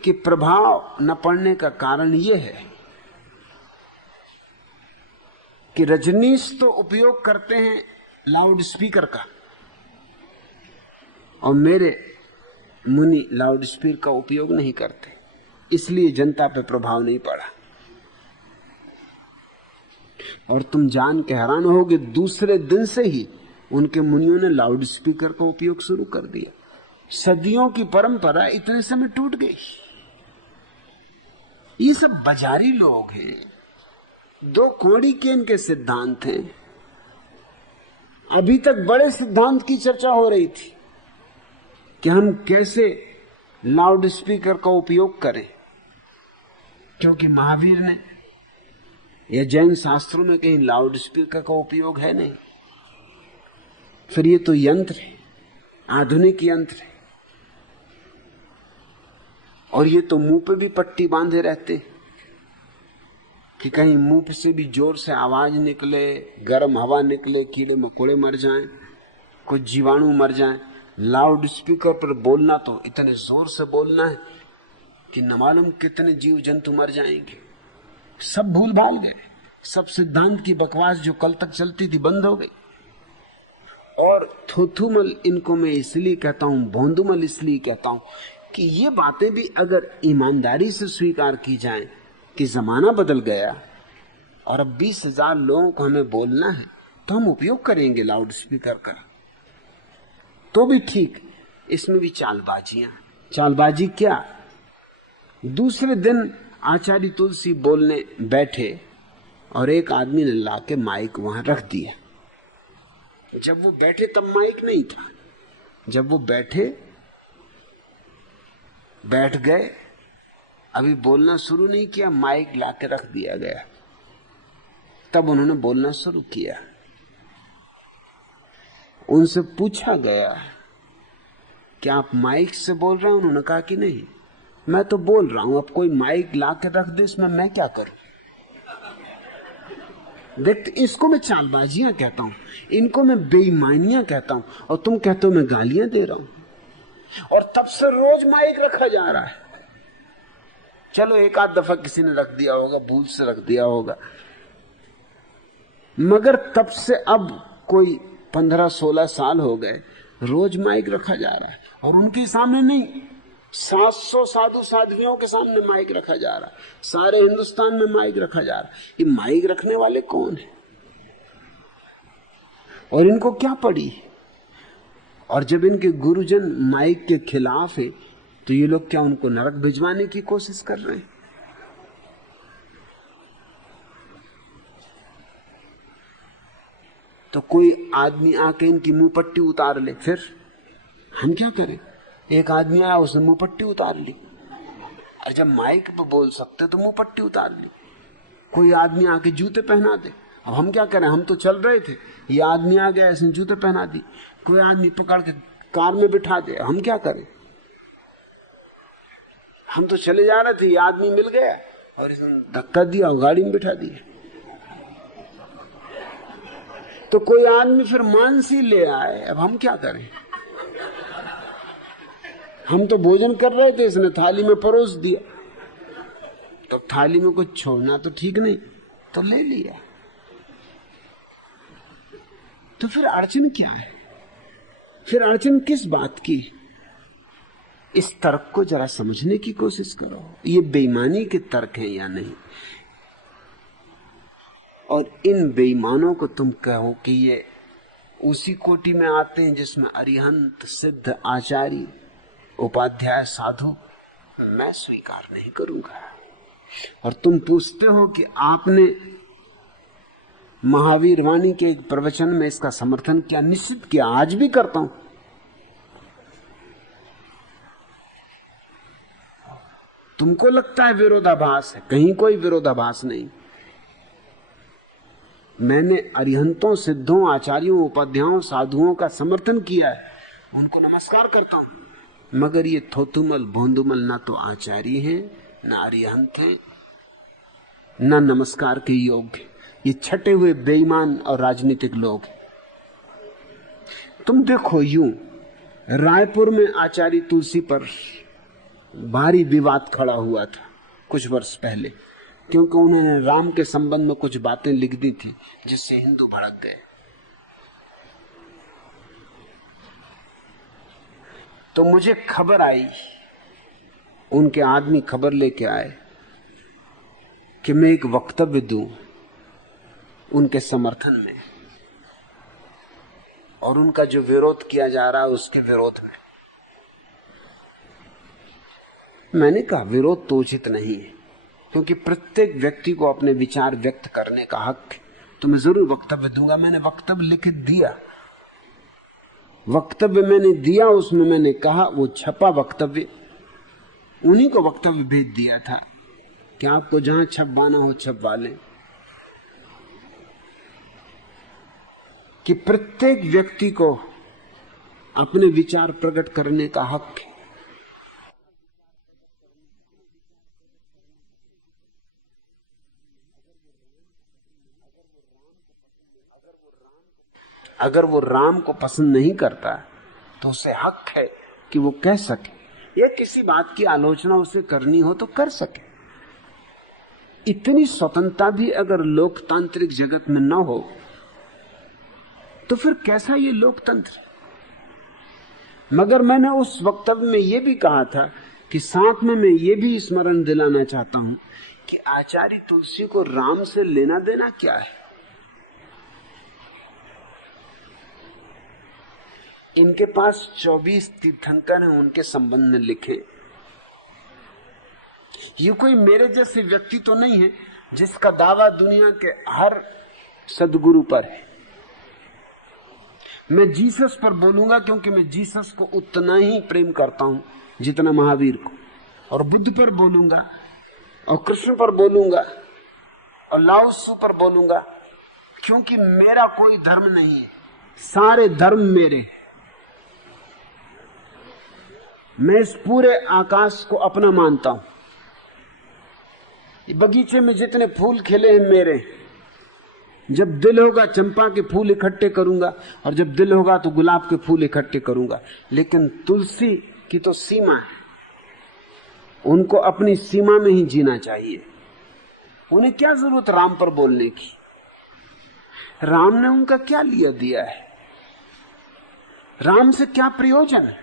कि प्रभाव न पड़ने का कारण यह है कि रजनीश तो उपयोग करते हैं लाउड स्पीकर का, और मेरे मुनि लाउड स्पीकर का उपयोग नहीं करते, इसलिए जनता पे प्रभाव नहीं पड़ा। और तुम जान के हैरान होगे, दूसरे दिन से ही उनके मुनियों ने लाउड स्पीकर का उपयोग शुरू कर दिया। सदियों की परंपरा इतने समय टूट गई। ये सब बाजारी लोग हैं, दो कौड़ी के इनके सिद्धांत हैं। अभी तक बड़े सिद्धांत की चर्चा हो रही थी कि हम कैसे लाउड स्पीकर का उपयोग करें, क्योंकि महावीर ने या जैन शास्त्रों में कहीं लाउड स्पीकर का उपयोग है नहीं। फिर ये तो यंत्र है, आधुनिक यंत्र है, और ये तो मुंह पे भी पट्टी बांधे रहते कि कहीं मुंह से भी जोर से आवाज निकले, गर्म हवा निकले, कीड़े मकोड़े मर जाएं, कुछ जीवाणु मर जाएं। लाउड स्पीकर पर बोलना तो इतने जोर से बोलना है कि न मालूम कितने जीव जंतु मर जाएंगे। सब भूल भाल गए, सब सिद्धांत की बकवास जो कल तक चलती थी बंद हो गई। और थोथुमल इनको मैं इसलिए कहता हूं, भोंदुमल इसलिए कहता हूं कि ये बातें भी अगर ईमानदारी से स्वीकार की जाएं कि जमाना बदल गया और अब 20,000 लोगों को हमें बोलना है, तो हम उपयोग करेंगे लाउड स्पीकर का, तो भी ठीक। इसमें भी चालबाजियां। चालबाजी क्या? दूसरे दिन आचार्य तुलसी बोलने बैठे और एक आदमी ने लाके माइक वहां रख दिया। जब वो बैठे तब माइक नहीं था, जब वो बैठ गए, अभी बोलना शुरू नहीं किया, माइक लाके रख दिया गया, तब उन्होंने बोलना शुरू किया। उनसे पूछा गया कि आप माइक से बोल रहे हैं? उन्होंने कहा कि नहीं, मैं तो बोल रहा हूं, अब कोई माइक लाके रख दे, इसमें मैं क्या करूं? देखते, इसको मैं चालबाजियां कहता हूं, इनको मैं बेईमानियां कहता हूं, और तुम कहते हो मैं गालियां दे रहा हूं। और तब से रोज माइक रखा जा रहा है। चलो एक आध दफा किसी ने रख दिया होगा, भूल से रख दिया होगा, मगर तब से अब कोई 15-16 साल हो गए, रोज माइक रखा जा रहा है। और उनके सामने नहीं, 700 साधु साध्वियों के सामने माइक रखा जा रहा है, सारे हिंदुस्तान में माइक रखा जा रहा है। ये माइक रखने वाले कौन है और इनको क्या पड़ी? और जब इनके गुरुजन माइक के खिलाफ है, तो ये लोग क्या उनको नरक भिजवाने की कोशिश कर रहे हैं? तो कोई आदमी आके इनकी मुंह पट्टी उतार ले, फिर हम क्या करें? एक आदमी आया, उसने मुंह पट्टी उतार ली। और जब माइक पे बोल सकते तो मुंह पट्टी उतार ली। कोई आदमी आके जूते पहना दे, अब हम क्या करें? हम तो चल रहे थे, ये आदमी आ गया, इसने जूते पहना दी। कोई आदमी पकड़ के कार में बिठा दे, हम क्या करें? हम तो चले जा रहे थे, ये आदमी मिल गया और इसने धक्का दिया और गाड़ी में बिठा दिया। तो कोई आदमी फिर मानसी ले आए, अब हम क्या करें? हम तो भोजन कर रहे थे, इसने थाली में परोस दिया, तो थाली में कुछ छोड़ना तो ठीक नहीं, तो ले लिया। तो फिर अड़चन क्या है? फिर अड़चन किस बात की? इस तर्क को जरा समझने की कोशिश करो, ये बेईमानी के तर्क हैं या नहीं। और इन बेईमानों को तुम कहो कि ये उसी कोटि में आते हैं जिसमें अरिहंत, सिद्ध, आचार्य, उपाध्याय, साधु, मैं स्वीकार नहीं करूंगा। और तुम पूछते हो कि आपने महावीर वाणी के एक प्रवचन में इसका समर्थन किया, निश्चित किया, आज भी करता हूं। तुमको लगता है विरोधाभास है, कहीं कोई विरोधाभास नहीं। मैंने अरिहंतों, सिद्धों, आचार्यों, उपाध्यायों, साधुओं का समर्थन किया है, उनको नमस्कार करता हूं। मगर ये थोथुमल भोंदुमल ना तो आचार्य हैं, ना अरिहंत हैं, ना नमस्कार के योग्य। ये छटे हुए बेईमान और राजनीतिक लोग। तुम देखो, यूं रायपुर में आचार्य तुलसी पर भारी विवाद खड़ा हुआ था कुछ वर्ष पहले, क्योंकि उन्होंने राम के संबंध में कुछ बातें लिख दी थी जिससे हिंदू भड़क गए। तो मुझे खबर आई, उनके आदमी खबर लेके आए कि मैं एक वक्तव्य दूं उनके समर्थन में, और उनका जो विरोध किया जा रहा है उसके विरोध में। मैंने कहा विरोध तो उचित नहीं है, क्योंकि प्रत्येक व्यक्ति को अपने विचार व्यक्त करने का हक है। तो मैं जरूर वक्तव्य दूंगा। मैंने वक्तव्य लिख दिया, वक्तव्य मैंने दिया, उसमें मैंने कहा, वो छपा वक्तव्य, उन्हीं को वक्तव्य भेज दिया था कि आपको जहां छपवाना हो छपवा लें, कि प्रत्येक व्यक्ति को अपने विचार प्रकट करने का हक है। अगर वो राम को पसंद नहीं करता तो उसे हक है कि वो कह सके, या किसी बात की आलोचना उसे करनी हो तो कर सके। इतनी स्वतंत्रता भी अगर लोकतांत्रिक जगत में न हो तो फिर कैसा ये लोकतंत्र? मगर मैंने उस वक्तव्य में यह भी कहा था कि साथ में मैं ये भी स्मरण दिलाना चाहता हूं कि आचार्य तुलसी को राम से लेना देना क्या है? इनके पास 24 तीर्थंकर हैं, उनके संबंध में लिखे। ये कोई मेरे जैसे व्यक्ति तो नहीं है जिसका दावा दुनिया के हर सदगुरु पर है। मैं जीसस पर बोलूंगा क्योंकि मैं जीसस को उतना ही प्रेम करता हूं जितना महावीर को, और बुद्ध पर बोलूंगा और कृष्ण पर बोलूंगा और लाओ त्सु पर बोलूंगा, क्योंकि मेरा कोई धर्म नहीं है, सारे धर्म मेरे। मैं इस पूरे आकाश को अपना मानता हूं। ये बगीचे में जितने फूल खिले हैं मेरे। जब दिल होगा चंपा के फूल इकट्ठे करूंगा, और जब दिल होगा तो गुलाब के फूल इकट्ठे करूंगा। लेकिन तुलसी की तो सीमा है, उनको अपनी सीमा में ही जीना चाहिए। उन्हें क्या जरूरत राम पर बोलने की? राम ने उनका क्या लिया दिया है? राम से क्या प्रयोजन है?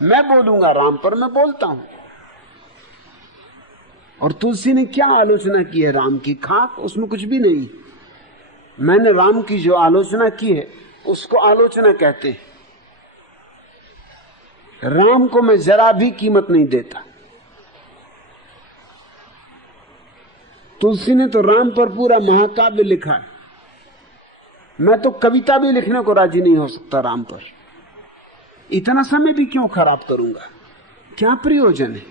मैं बोलूंगा राम पर, मैं बोलता हूं। और तुलसी ने क्या आलोचना की है राम की? खाक, उसमें कुछ भी नहीं। मैंने राम की जो आलोचना की है उसको आलोचना कहते हैं। राम को मैं जरा भी कीमत नहीं देता। तुलसी ने तो राम पर पूरा महाकाव्य लिखा। मैं तो कविता भी लिखने को राजी नहीं हो सकता राम पर। इतना समय भी क्यों खराब करूंगा? क्या प्रयोजन है?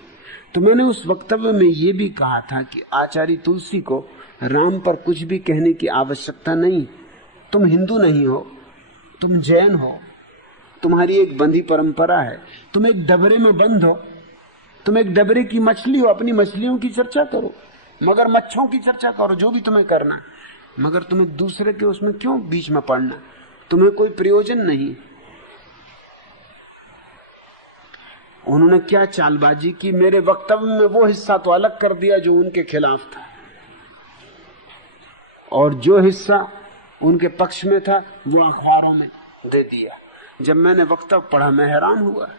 तो मैंने उस वक्तव्य में यह भी कहा था कि आचार्य तुलसी को राम पर कुछ भी कहने की आवश्यकता नहीं। तुम हिंदू नहीं हो, तुम जैन हो, तुम्हारी एक बंधी परंपरा है, तुम एक डबरे में बंद हो, तुम एक डबरे की मछली हो। अपनी मछलियों की चर्चा करो, मगर मच्छों की चर्चा करो, जो भी तुम्हें करना, मगर तुम्हें दूसरे के उसमें क्यों बीच में पड़ना? तुम्हें कोई प्रयोजन नहीं। उन्होंने क्या चालबाजी की? मेरे वक्तव्य में वो हिस्सा तो अलग कर दिया जो उनके खिलाफ था, और जो हिस्सा उनके पक्ष में था वो अखबारों में दे दिया। जब मैंने वक्तव्य पढ़ा मैं हैरान हुआ।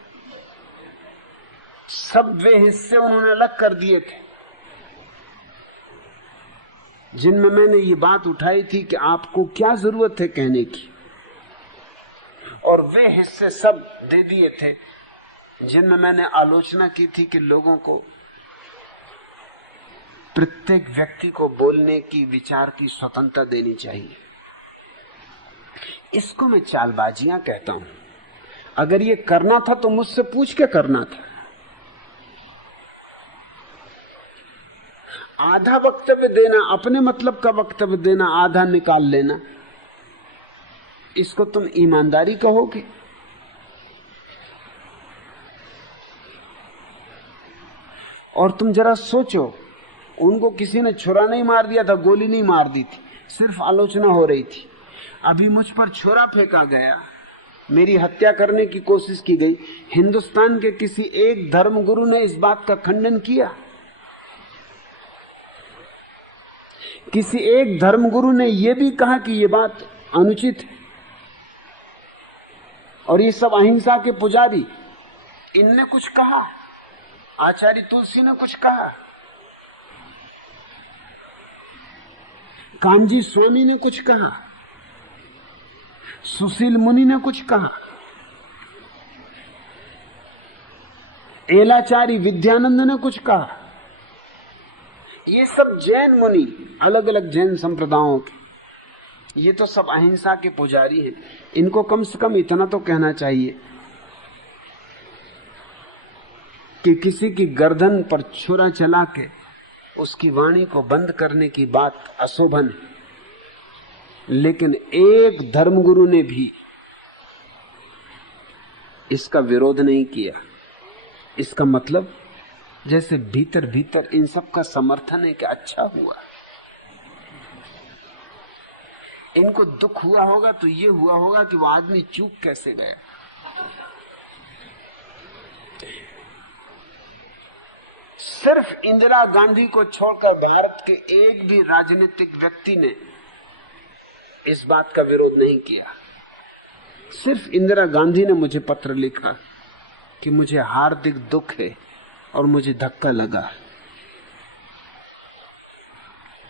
सब वे हिस्से उन्होंने अलग कर दिए थे जिनमें मैंने ये बात उठाई थी कि आपको क्या जरूरत है कहने की, और वे हिस्से सब दे दिए थे जिनमें मैंने आलोचना की थी कि लोगों को, प्रत्येक व्यक्ति को बोलने की, विचार की स्वतंत्रता देनी चाहिए। इसको मैं चालबाजियां कहता हूं। अगर ये करना था तो मुझसे पूछ के करना था। आधा वक्तव्य देना, अपने मतलब का वक्तव्य देना, आधा निकाल लेना, इसको तुम ईमानदारी कहोगे? और तुम जरा सोचो, उनको किसी ने छुरा नहीं मार दिया था, गोली नहीं मार दी थी, सिर्फ आलोचना हो रही थी। अभी मुझ पर छुरा फेंका गया, मेरी हत्या करने की कोशिश की गई। हिंदुस्तान के किसी एक धर्मगुरु ने इस बात का खंडन किया? किसी एक धर्मगुरु ने यह भी कहा कि यह बात अनुचित है? और ये सब अहिंसा के पुजारी, इनने कुछ कहा? आचार्य तुलसी ने कुछ कहा? कांजी स्वामी ने कुछ कहा? सुशील मुनि ने कुछ कहा? एलाचारी विद्यानंद ने कुछ कहा? ये सब जैन मुनि, अलग अलग जैन संप्रदायों के, ये तो सब अहिंसा के पुजारी हैं। इनको कम से कम इतना तो कहना चाहिए कि किसी की गर्दन पर छुरा चला के उसकी वाणी को बंद करने की बात अशोभन है। लेकिन एक धर्मगुरु ने भी इसका विरोध नहीं किया। इसका मतलब जैसे भीतर भीतर इन सब का समर्थन है कि अच्छा हुआ। इनको दुख हुआ होगा तो ये हुआ होगा कि वो आदमी चूक कैसे गया। सिर्फ इंदिरा गांधी को छोड़कर भारत के एक भी राजनीतिक व्यक्ति ने इस बात का विरोध नहीं किया। सिर्फ इंदिरा गांधी ने मुझे पत्र लिखा कि मुझे हार्दिक दुख है और मुझे धक्का लगा,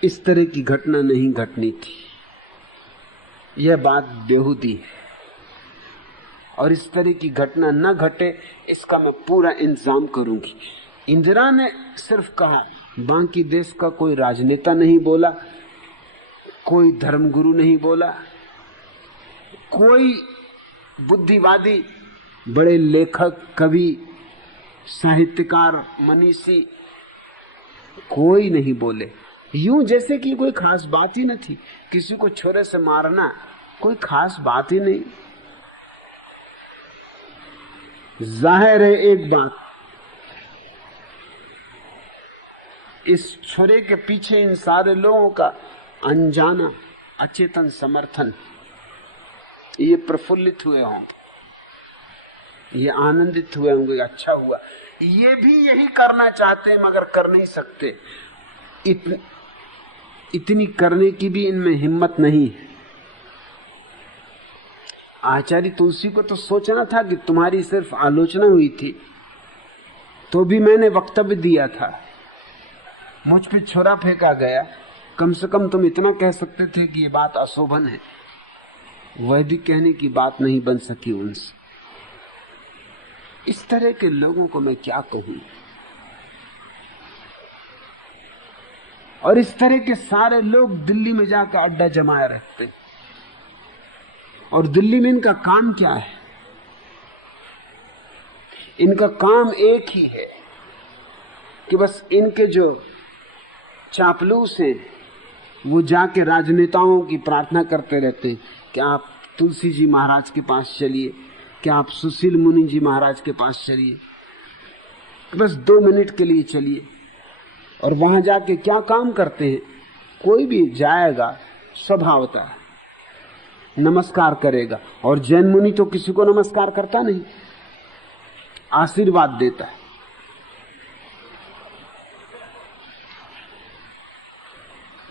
इस तरह की घटना नहीं घटनी थी, यह बात बेहूदी है, और इस तरह की घटना न घटे इसका मैं पूरा इंतजाम करूंगी। इंदिरा ने सिर्फ कहा, बाकी देश का कोई राजनेता नहीं बोला, कोई धर्मगुरु नहीं बोला, कोई बुद्धिवादी, बड़े लेखक, कवि, साहित्यकार, मनीषी, कोई नहीं बोले। यूं जैसे कि कोई खास बात ही न थी। किसी को छोरे से मारना कोई खास बात ही नहीं। जाहिर है एक बात, इस छोरे के पीछे इन सारे लोगों का अनजाना अचेतन समर्थन। ये प्रफुल्लित हुए हों, ये आनंदित हुए होंगे, अच्छा हुआ। ये भी यही करना चाहते हैं मगर कर नहीं सकते। इतनी करने की भी इनमें हिम्मत नहीं है। आचार्य तुलसी को तो सोचना था कि तुम्हारी सिर्फ आलोचना हुई थी तो भी मैंने वक्तव्य दिया था, मुझ पे छोरा फेंका गया, कम से कम तुम इतना कह सकते थे कि ये बात अशोभन है। वह भी कहने की बात नहीं बन सकी उनसे। इस तरह के लोगों को मैं क्या कहूं। और इस तरह के सारे लोग दिल्ली में जाकर अड्डा जमाए रखते। और दिल्ली में इनका काम क्या है? इनका काम एक ही है कि बस इनके जो चापलूस हैं वो जाके राजनेताओं की प्रार्थना करते रहते हैं कि आप तुलसी जी महाराज के पास चलिए, कि आप सुशील मुनि जी महाराज के पास चलिए, बस 2 मिनट के लिए चलिए। और वहां जाके क्या काम करते हैं? कोई भी जाएगा स्वभावतः नमस्कार करेगा, और जैन मुनि तो किसी को नमस्कार करता नहीं, आशीर्वाद देता है।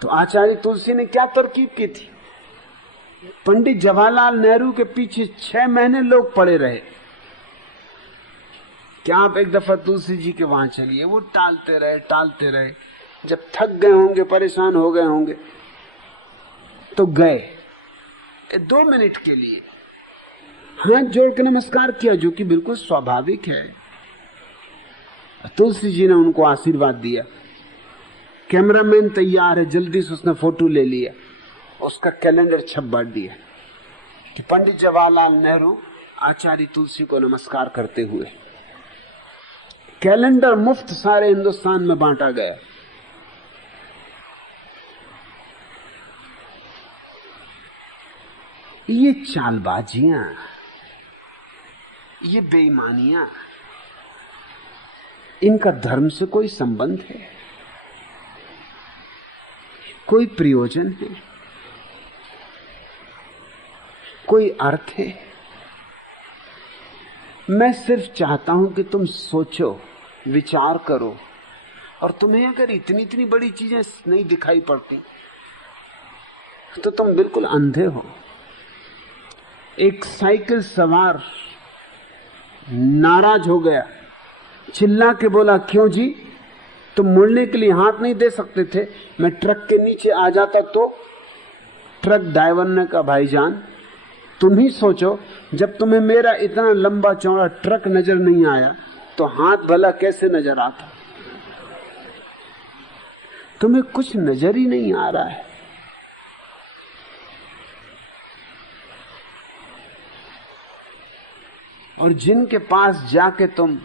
तो आचार्य तुलसी ने क्या तरकीब की थी? पंडित जवाहरलाल नेहरू के पीछे 6 महीने लोग पड़े रहे कि आप एक दफा तुलसी जी के वहां चलिए। वो टालते रहे। जब थक गए होंगे, परेशान हो गए होंगे, तो गए 2 मिनट के लिए, हाथ जोड़ के नमस्कार किया, जो कि बिल्कुल स्वाभाविक है। तुलसी जी ने उनको आशीर्वाद दिया। कैमरामैन तैयार है, जल्दी से उसने फोटो ले लिया, उसका कैलेंडर छप बांट दिया कि पंडित जवाहरलाल नेहरू आचार्य तुलसी को नमस्कार करते हुए। कैलेंडर मुफ्त सारे हिंदुस्तान में बांटा गया। ये चालबाजियां, ये बेईमानियां, इनका धर्म से कोई संबंध है? कोई प्रयोजन है? कोई अर्थ है? मैं सिर्फ चाहता हूं कि तुम सोचो, विचार करो, और तुम्हें अगर इतनी बड़ी चीजें नहीं दिखाई पड़ती तो तुम बिल्कुल अंधे हो। एक साइकिल सवार नाराज हो गया, चिल्ला के बोला, क्यों जी, तुम मुड़ने के लिए हाथ नहीं दे सकते थे? मैं ट्रक के नीचे आ जाता तो? ट्रक ड्राइवर ने कहा, भाईजान तुम ही सोचो, जब तुम्हें मेरा इतना लंबा चौड़ा ट्रक नजर नहीं आया तो हाथ भला कैसे नजर आता? तुम्हें कुछ नजर ही नहीं आ रहा है। और जिनके पास जाके तुम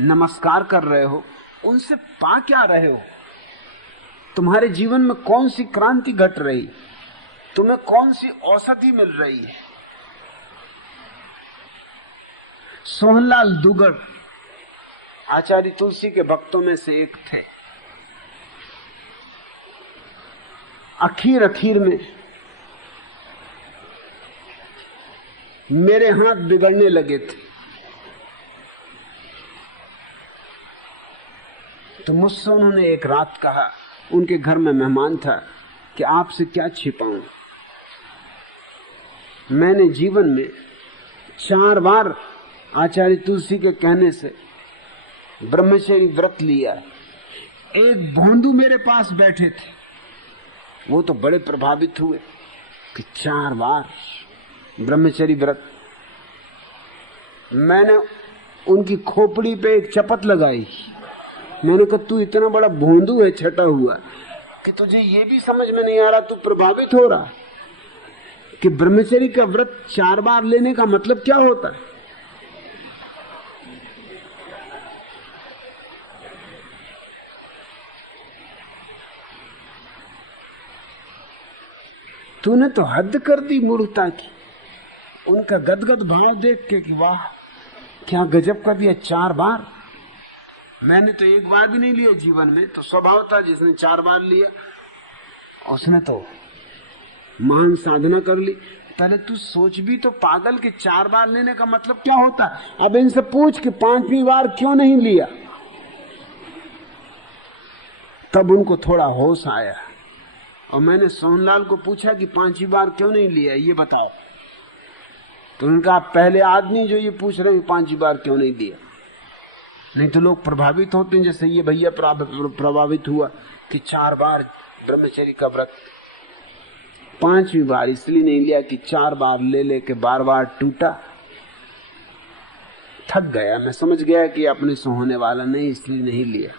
नमस्कार कर रहे हो, उनसे पा क्या रहे हो? तुम्हारे जीवन में कौन सी क्रांति घट रही? तुम्हें कौन सी औषधि मिल रही है? सोहनलाल दुगड़ आचार्य तुलसी के भक्तों में से एक थे। आखिर में मेरे हाथ बिगड़ने लगे थे तो मुझसे उन्होंने एक रात कहा, उनके घर में मेहमान था, कि आपसे क्या छिपाऊं। मैंने जीवन में 4 बार आचार्य तुलसी के कहने से ब्रह्मचर्य व्रत लिया। एक भोंदू मेरे पास बैठे थे, वो तो बड़े प्रभावित हुए कि 4 बार ब्रह्मचर्य व्रत। मैंने उनकी खोपड़ी पे एक चपत लगाई। मैंने कहा, तू इतना बड़ा भोंदू है छटा हुआ कि तुझे ये भी समझ में नहीं आ रहा, तू प्रभावित हो रहा कि ब्रह्मचर्य का व्रत 4 बार लेने का मतलब क्या होता है। तूने तो हद कर दी मूर्खता की। उनका गदगद भाव देख के कि वाह क्या गजब कर दिया, 4 बार। मैंने तो 1 बार भी नहीं लिया जीवन में। तो स्वभाव था जिसने 4 बार लिया उसने तो महान साधना कर ली। पहले तू सोच भी तो पागल के 4 बार लेने का मतलब क्या होता है। अब इनसे पूछ कि 5वीं बार क्यों नहीं लिया। तब उनको थोड़ा होश आया और मैंने सोहनलाल को पूछा कि 5वीं बार क्यों नहीं लिया ये बताओ। तो उनका पहले आदमी जो ये पूछ रहे हैं 5वीं बार क्यों नहीं लिया। नहीं तो लोग प्रभावित होते हैं, जैसे ये भैया प्रभावित हुआ कि 4 बार ब्रह्मचर्य का व्रत। 5वीं बार इसलिए नहीं लिया कि 4 बार ले लेके बार बार टूटा, थक गया। मैं समझ गया कि अपने से होने वाला नहीं, इसलिए नहीं लिया।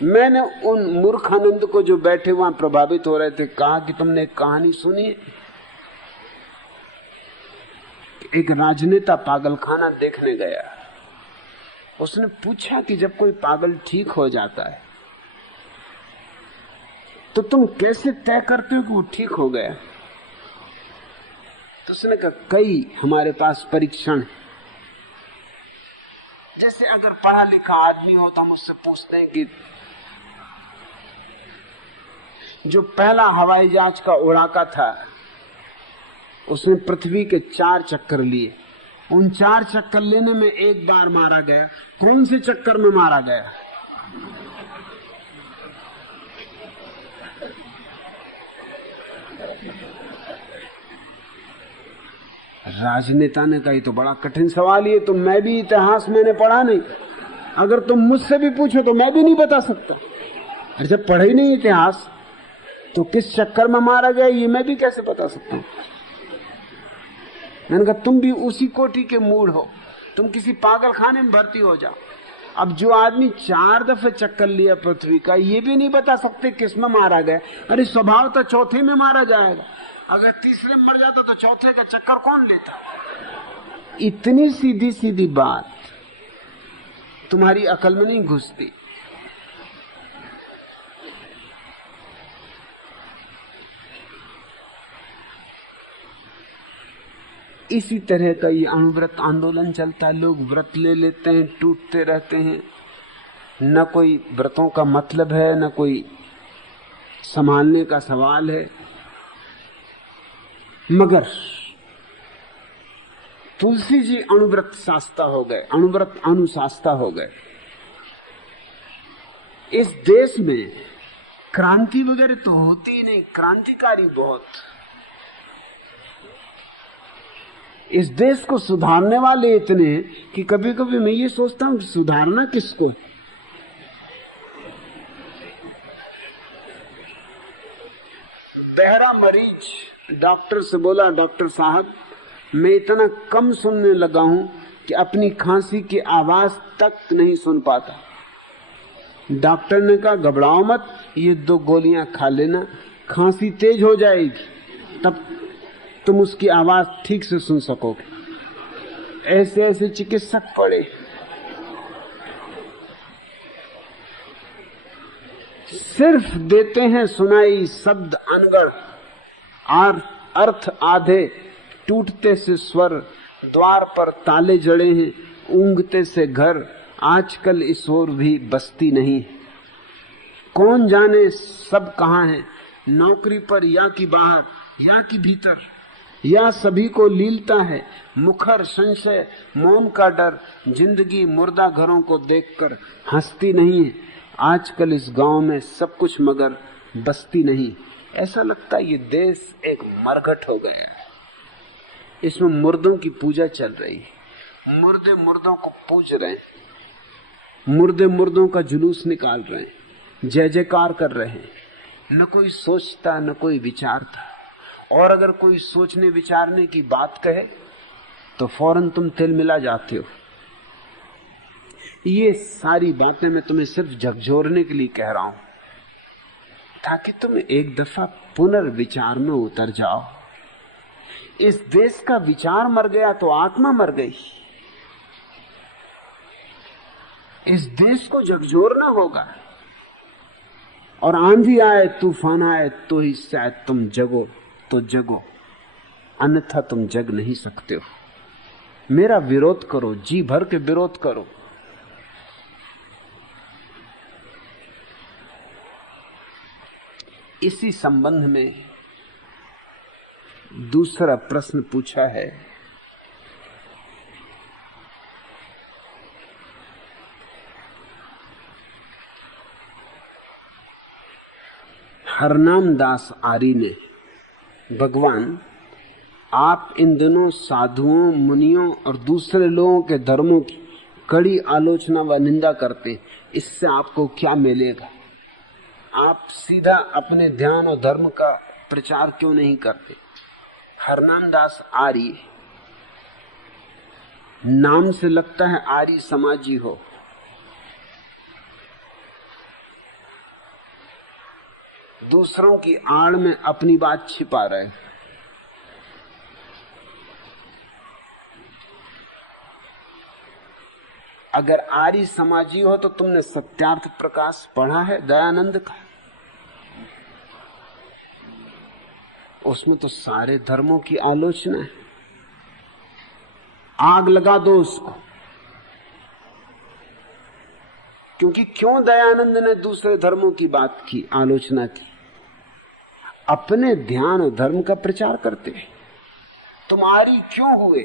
मैंने उन मूर्खानंद को जो बैठे वहां प्रभावित हो रहे थे कहा कि तुमने एक कहानी सुनी है। एक राजनेता पागलखाना देखने गया। उसने पूछा कि जब कोई पागल ठीक हो जाता है तो तुम कैसे तय करते हो कि वो ठीक हो गया। तो उसने कहा कई हमारे पास परीक्षण है। जैसे अगर पढ़ा लिखा आदमी हो तो हम उससे पूछते हैं कि जो पहला हवाई जहाज का उड़ाका था उसने पृथ्वी के 4 चक्कर लिए। उन 4 चक्कर लेने में 1 बार मारा गया। कौन से चक्कर में मारा गया। राजनेता ने कहा तो बड़ा कठिन सवाल ये तो मैं भी इतिहास मैंने पढ़ा नहीं। अगर तुम मुझसे भी पूछो तो मैं भी नहीं बता सकता। अरे जब पढ़ा ही नहीं इतिहास तो किस चक्कर में मारा गया ये मैं भी कैसे बता सकता हूं। मैंने कहा तुम भी उसी कोटि के मूड हो, तुम किसी पागल खाने में भर्ती हो जाओ। अब जो आदमी 4 दफे चक्कर लिया पृथ्वी का ये भी नहीं बता सकते किस में मारा गया। अरे स्वभाव तो चौथे में मारा जाएगा। अगर तीसरे में मर जाता तो चौथे का चक्कर कौन लेता। इतनी सीधी सीधी बात तुम्हारी अकल में नहीं घुसती। इसी तरह का ये अणुव्रत आंदोलन चलता है। लोग व्रत ले लेते हैं, टूटते रहते हैं। न कोई व्रतों का मतलब है, न कोई संभालने का सवाल है। मगर तुलसी जी अणुव्रत शास्ता हो गए, अणुव्रत अनुशास्ता हो गए। इस देश में क्रांति वगैरह तो होती ही नहीं, क्रांतिकारी बहुत। इस देश को सुधारने वाले इतने कि कभी कभी मैं ये सोचता हूं कि सुधारना किसको है। बहरा मरीज डॉक्टर से बोला डॉक्टर साहब मैं इतना कम सुनने लगा हूं कि अपनी खांसी की आवाज तक नहीं सुन पाता। डॉक्टर ने कहा घबराओ मत, ये 2 गोलियां खा लेना, खांसी तेज हो जाएगी, तब तुम उसकी आवाज ठीक से सुन सकोगे। ऐसे ऐसे चिकित्सक पड़े। सिर्फ देते हैं सुनाई शब्द अनगढ़, अर्थ आधे, टूटते से स्वर, द्वार पर ताले जड़े हैं, ऊंघते से घर, आजकल इस ओर भी बस्ती नहीं। कौन जाने सब कहां है, नौकरी पर या कि बाहर या कि भीतर, या सभी को लीलता है मुखर संशय, मौन का डर, जिंदगी मुर्दा घरों को देखकर हंसती नहीं है। आजकल इस गांव में सब कुछ मगर बस्ती नहीं। ऐसा लगता है ये देश एक मरघट हो गया है। इसमें मुर्दों की पूजा चल रही है। मुर्दे मुर्दों को पूज रहे हैं, मुर्दे मुर्दों का जुलूस निकाल रहे हैं, जय जयकार कर रहे हैं। न कोई सोचता न कोई विचारता। और अगर कोई सोचने विचारने की बात कहे तो फौरन तुम तिलमिला जाते हो। ये सारी बातें मैं तुम्हें सिर्फ झकझोरने के लिए कह रहा हूं। ताकि तुम एक दफा पुनर्विचार में उतर जाओ। इस देश का विचार मर गया तो आत्मा मर गई। इस देश को झकझोरना होगा, और आंधी आए तूफान आए तो ही शायद तुम जगो, तो जगो, अन्यथा तुम जग नहीं सकते हो। मेरा विरोध करो, जी भर के विरोध करो। इसी संबंध में दूसरा प्रश्न पूछा है, हरनाम दास आर्य ने, भगवान आप इन दिनों साधुओं, मुनियों और दूसरे लोगों के धर्मों की कड़ी आलोचना व निंदा करते, इससे आपको क्या मिलेगा? आप सीधा अपने ध्यान और धर्म का प्रचार क्यों नहीं करते? हरनाम दास आर्य, नाम से लगता है आर्य समाजी हो, दूसरों की आड़ में अपनी बात छिपा रहे। अगर आर्य समाजी हो तो तुमने सत्यार्थ प्रकाश पढ़ा है दयानंद का? उसमें तो सारे धर्मों की आलोचना है। आग लगा दो उसको। क्योंकि क्यों दयानंद ने दूसरे धर्मों की बात की, आलोचना की? अपने ध्यान और धर्म का प्रचार करते। तुम आर्य क्यों हुए?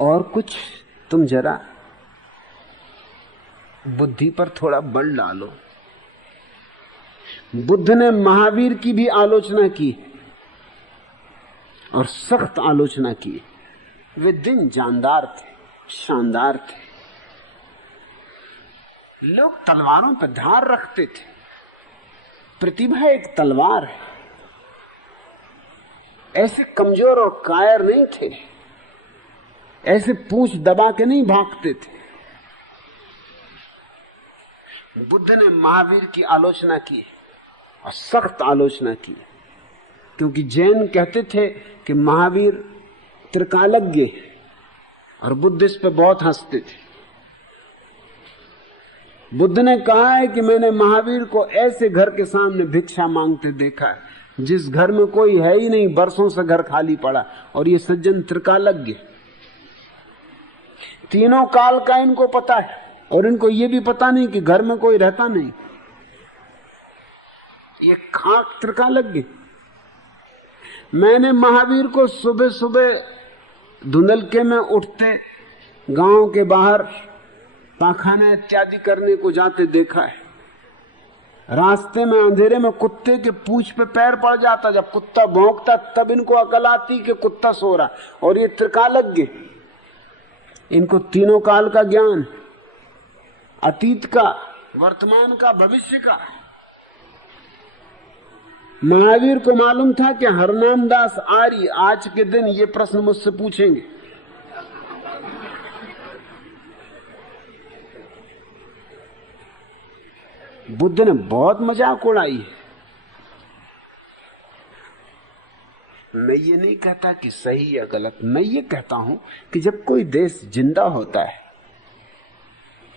और कुछ तुम जरा बुद्धि पर थोड़ा बल डालो। बुद्ध ने महावीर की भी आलोचना की और सख्त आलोचना की। वे दिन जानदार थे, शानदार थे। लोग तलवारों पर धार रखते थे। प्रतिभा एक तलवार है। ऐसे कमजोर और कायर नहीं थे, ऐसे पूंछ दबा के नहीं भागते थे। बुद्ध ने महावीर की आलोचना की और सख्त आलोचना की, क्योंकि जैन कहते थे कि महावीर त्रिकालज्ञ और बुद्ध इस पे बहुत हंसते थे। बुद्ध ने कहा है कि मैंने महावीर को ऐसे घर के सामने भिक्षा मांगते देखा है जिस घर में कोई है ही नहीं, बरसों से घर खाली पड़ा, और ये सज्जन त्रिकालज्ञ, तीनों काल का इनको पता है, और इनको ये भी पता नहीं कि घर में कोई रहता नहीं। ये खाक त्रिकालज्ञ। मैंने महावीर को सुबह सुबह धुंधलके में उठते गांव के बाहर पाखाना इत्यादि करने को जाते देखा है। रास्ते में अंधेरे में कुत्ते के पूंछ पे पैर पड़ जाता, जब कुत्ता भौंकता तब इनको अकल आती कि कुत्ता सो रहा। और ये त्रिकालज्ञ, इनको तीनों काल का ज्ञान, अतीत का, वर्तमान का, भविष्य का। महावीर को मालूम था कि हरनाम दास आर्य आज के दिन ये प्रश्न मुझसे पूछेंगे। बुद्ध ने बहुत मजाक उड़ाई है। मैं ये नहीं कहता कि सही या गलत, मैं ये कहता हूं कि जब कोई देश जिंदा होता है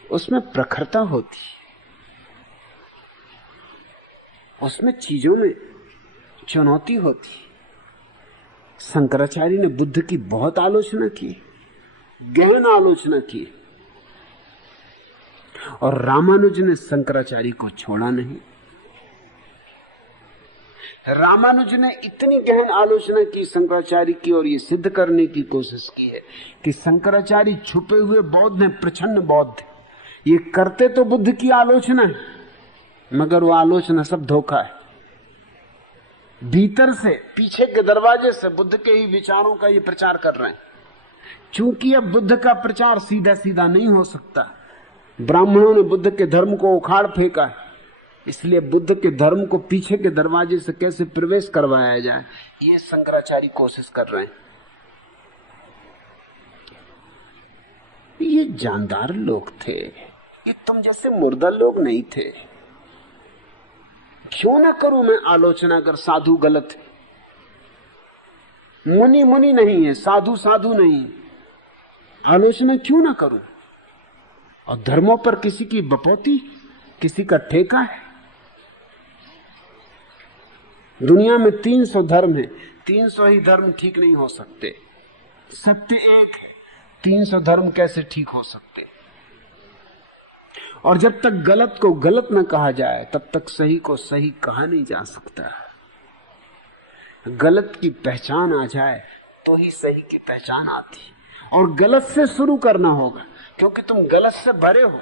उसमें प्रखरता होती है, उसमें चीजों में चुनौती होती। शंकराचार्य ने बुद्ध की बहुत आलोचना की, गहन आलोचना की, और रामानुज ने शंकराचार्य को छोड़ा नहीं। रामानुज ने इतनी गहन आलोचना की शंकराचार्य की, और ये सिद्ध करने की कोशिश की है कि शंकराचार्य छुपे हुए बौद्ध हैं, प्रछन्न बौद्ध। ये करते तो बुद्ध की आलोचना है, मगर वो आलोचना सब धोखा है। भीतर से, पीछे के दरवाजे से बुद्ध के ही विचारों का ये प्रचार कर रहे हैं। चूंकि अब बुद्ध का प्रचार सीधा सीधा नहीं हो सकता, ब्राह्मणों ने बुद्ध के धर्म को उखाड़ फेंका है, इसलिए बुद्ध के धर्म को पीछे के दरवाजे से कैसे प्रवेश करवाया जाए, ये शंकराचार्य कोशिश कर रहे हैं। ये जानदार लोग थे, ये तुम जैसे मुर्दा लोग नहीं थे। क्यों ना करूं मैं आलोचना अगर साधु गलत है? मुनि मुनि नहीं है, साधु साधु नहीं है, आलोचना क्यों ना करूं? और धर्मों पर किसी की बपौती, किसी का ठेका है? दुनिया में 300 धर्म है, 300 ही धर्म ठीक नहीं हो सकते। सत्य एक है, 300 धर्म कैसे ठीक हो सकते? और जब तक गलत को गलत न कहा जाए तब तक सही को सही कहा नहीं जा सकता। गलत की पहचान आ जाए तो ही सही की पहचान आती। और गलत से शुरू करना होगा, क्योंकि तुम गलत से भरे हो।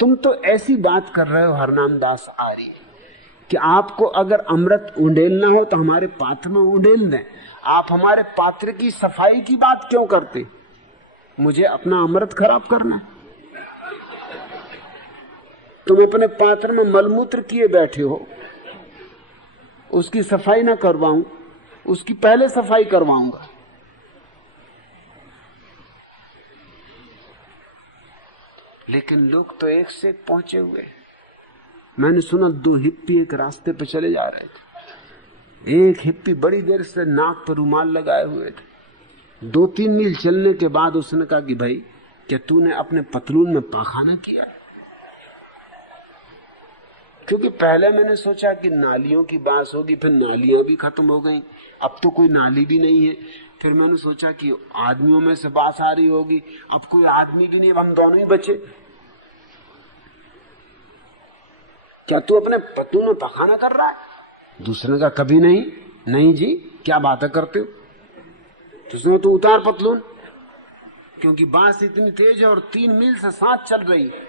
तुम तो ऐसी बात कर रहे हो हरनाम दास आर्य कि आपको अगर अमृत उंडेलना हो तो हमारे पात्र में उंडेल दें। आप हमारे पात्र की सफाई की बात क्यों करते? मुझे अपना अमृत खराब करना? तुम अपने पात्र में मलमूत्र किए बैठे हो, उसकी सफाई ना करवाऊं, उसकी पहले सफाई करवाऊंगा। लेकिन लोग तो एक से एक पहुंचे हुए। मैंने सुना 2 हिप्पी एक रास्ते पर चले जा रहे थे। एक हिप्पी बड़ी देर से नाक पर रुमाल लगाए हुए थे। 2-3 मील चलने के बाद उसने कहा कि भाई, क्या तूने अपने पतलून में पाखाना किया? क्योंकि पहले मैंने सोचा कि नालियों की बात होगी, फिर नालियां भी खत्म हो गई, अब तो कोई नाली भी नहीं है। फिर मैंने सोचा कि आदमियों में से बात आ रही होगी, अब कोई आदमी भी नहीं, अब हम दोनों ही बचे। क्या तू अपने पतलून में पखाना कर रहा है? दूसरे का कभी नहीं। नहीं जी, क्या बातें करते हो? दूसरे तो उतार पतलून, क्योंकि बांस इतनी तेज है और 3 मील से साथ चल रही है।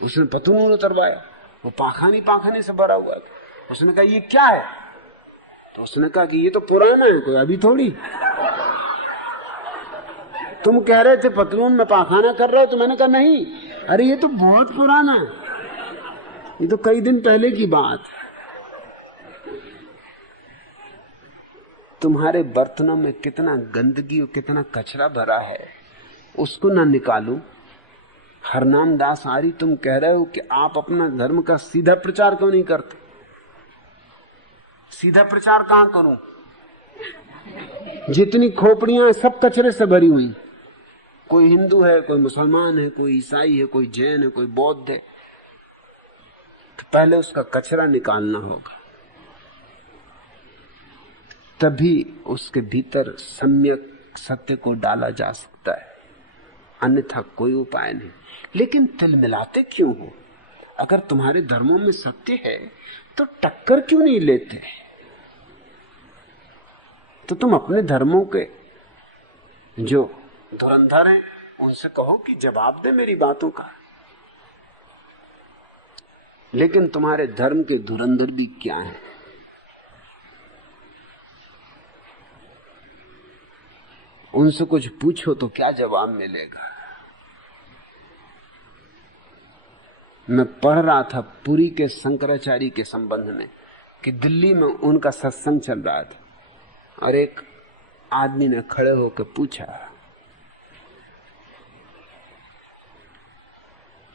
उसने पतलून उतरवाया, वो पाखाने से भरा हुआ था। उसने कहा ये क्या है? तो उसने कहा कि ये तो पुराना है, कोई अभी थोड़ी। तुम कह रहे थे पतलून में पाखाना कर रहे हो, तो मैंने कहा नहीं, अरे ये तो बहुत पुराना है, ये तो कई दिन पहले की बात है। तुम्हारे बर्तनों में कितना गंदगी और कितना कचरा भरा है, उसको ना निकालूं? हरनाम दास आर्य, तुम कह रहे हो कि आप अपना धर्म का सीधा प्रचार क्यों नहीं करते? सीधा प्रचार कहां करूं? जितनी खोपड़ियां सब कचरे से भरी हुई। कोई हिंदू है, कोई मुसलमान है, कोई ईसाई है, कोई जैन है, कोई बौद्ध है। तो पहले उसका कचरा निकालना होगा, तभी उसके भीतर सम्यक सत्य को डाला जा सकता है, अन्यथा कोई उपाय नहीं। लेकिन तिलमिलाते क्यों हो? अगर तुम्हारे धर्मों में सत्य है तो टक्कर क्यों नहीं लेते? तो तुम अपने धर्मों के जो धुरंधर हैं उनसे कहो कि जवाब दे मेरी बातों का। लेकिन तुम्हारे धर्म के धुरंधर भी क्या हैं? उनसे कुछ पूछो तो क्या जवाब मिलेगा? मैं पढ़ रहा था पुरी के शंकराचार्य के संबंध में कि दिल्ली में उनका सत्संग चल रहा था और एक आदमी ने खड़े होकर पूछा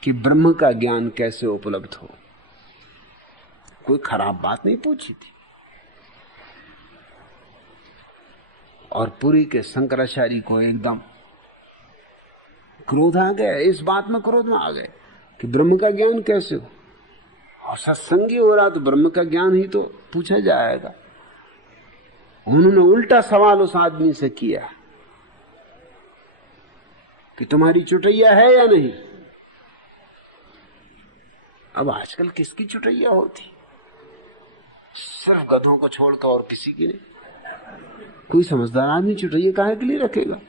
कि ब्रह्म का ज्ञान कैसे उपलब्ध हो। कोई खराब बात नहीं पूछी थी। और पुरी के शंकराचार्य को एकदम क्रोध आ गया। इस बात में क्रोध में आ गए कि ब्रह्म का ज्ञान कैसे हो, और सत्संगी हो रहा तो ब्रह्म का ज्ञान ही तो पूछा जाएगा। उन्होंने उल्टा सवाल उस आदमी से किया कि तुम्हारी चुटैया है या नहीं। अब आजकल किसकी चुटैया होती? सिर्फ गधों को छोड़कर और किसी की नहीं। कोई समझदार आदमी चुटैया काहे के लिए रखेगा?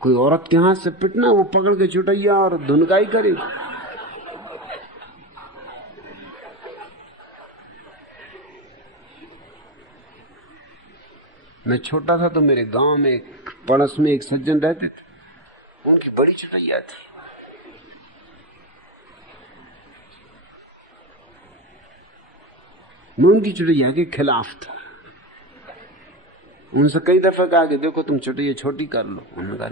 कोई औरत के हाथ से पिटना, वो पकड़ के चुटैया और धुनकाई करेगी। मैं छोटा था तो मेरे गांव में एक पड़ोस में एक सज्जन रहते थे, उनकी बड़ी चुटैया थी। मैं उनकी चुटैया के खिलाफ था। उनसे कई दफा कहा कि देखो तुम चुटैया छोटी कर लो। उन्होंने कहा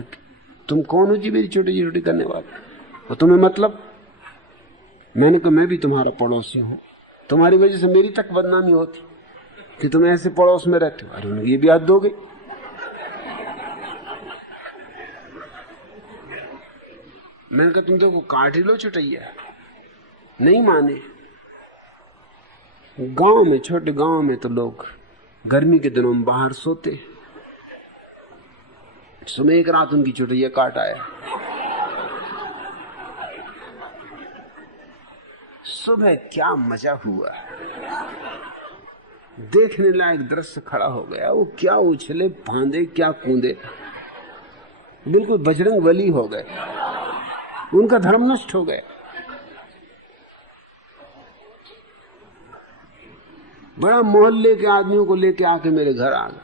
तुम कौन हो जी मेरी चुटैया छोटी करने वाले, और तुम्हें मतलब? मैंने कहा मैं भी तुम्हारा पड़ोसी हूं, तुम्हारी वजह से मेरी तक बदनामी होती कि तुम ऐसे पड़ोस में रहते हो। अरे ये भी हाथ दोगे? मैंने कहा तुम देखो काट ही लो चुटैया। नहीं माने। गांव में, छोटे गांव में तो लोग गर्मी के दिनों में बाहर सोते, सुबह एक रात उनकी चुटैया काट आया। सुबह क्या मजा हुआ, देखने लायक दृश्य खड़ा हो गया। वो क्या उछले फांदे, क्या कूदे, बिल्कुल बजरंग बली हो गए। उनका धर्म नष्ट हो गया। बड़ा मोहल्ले के आदमियों को लेके आके मेरे घर आ गए।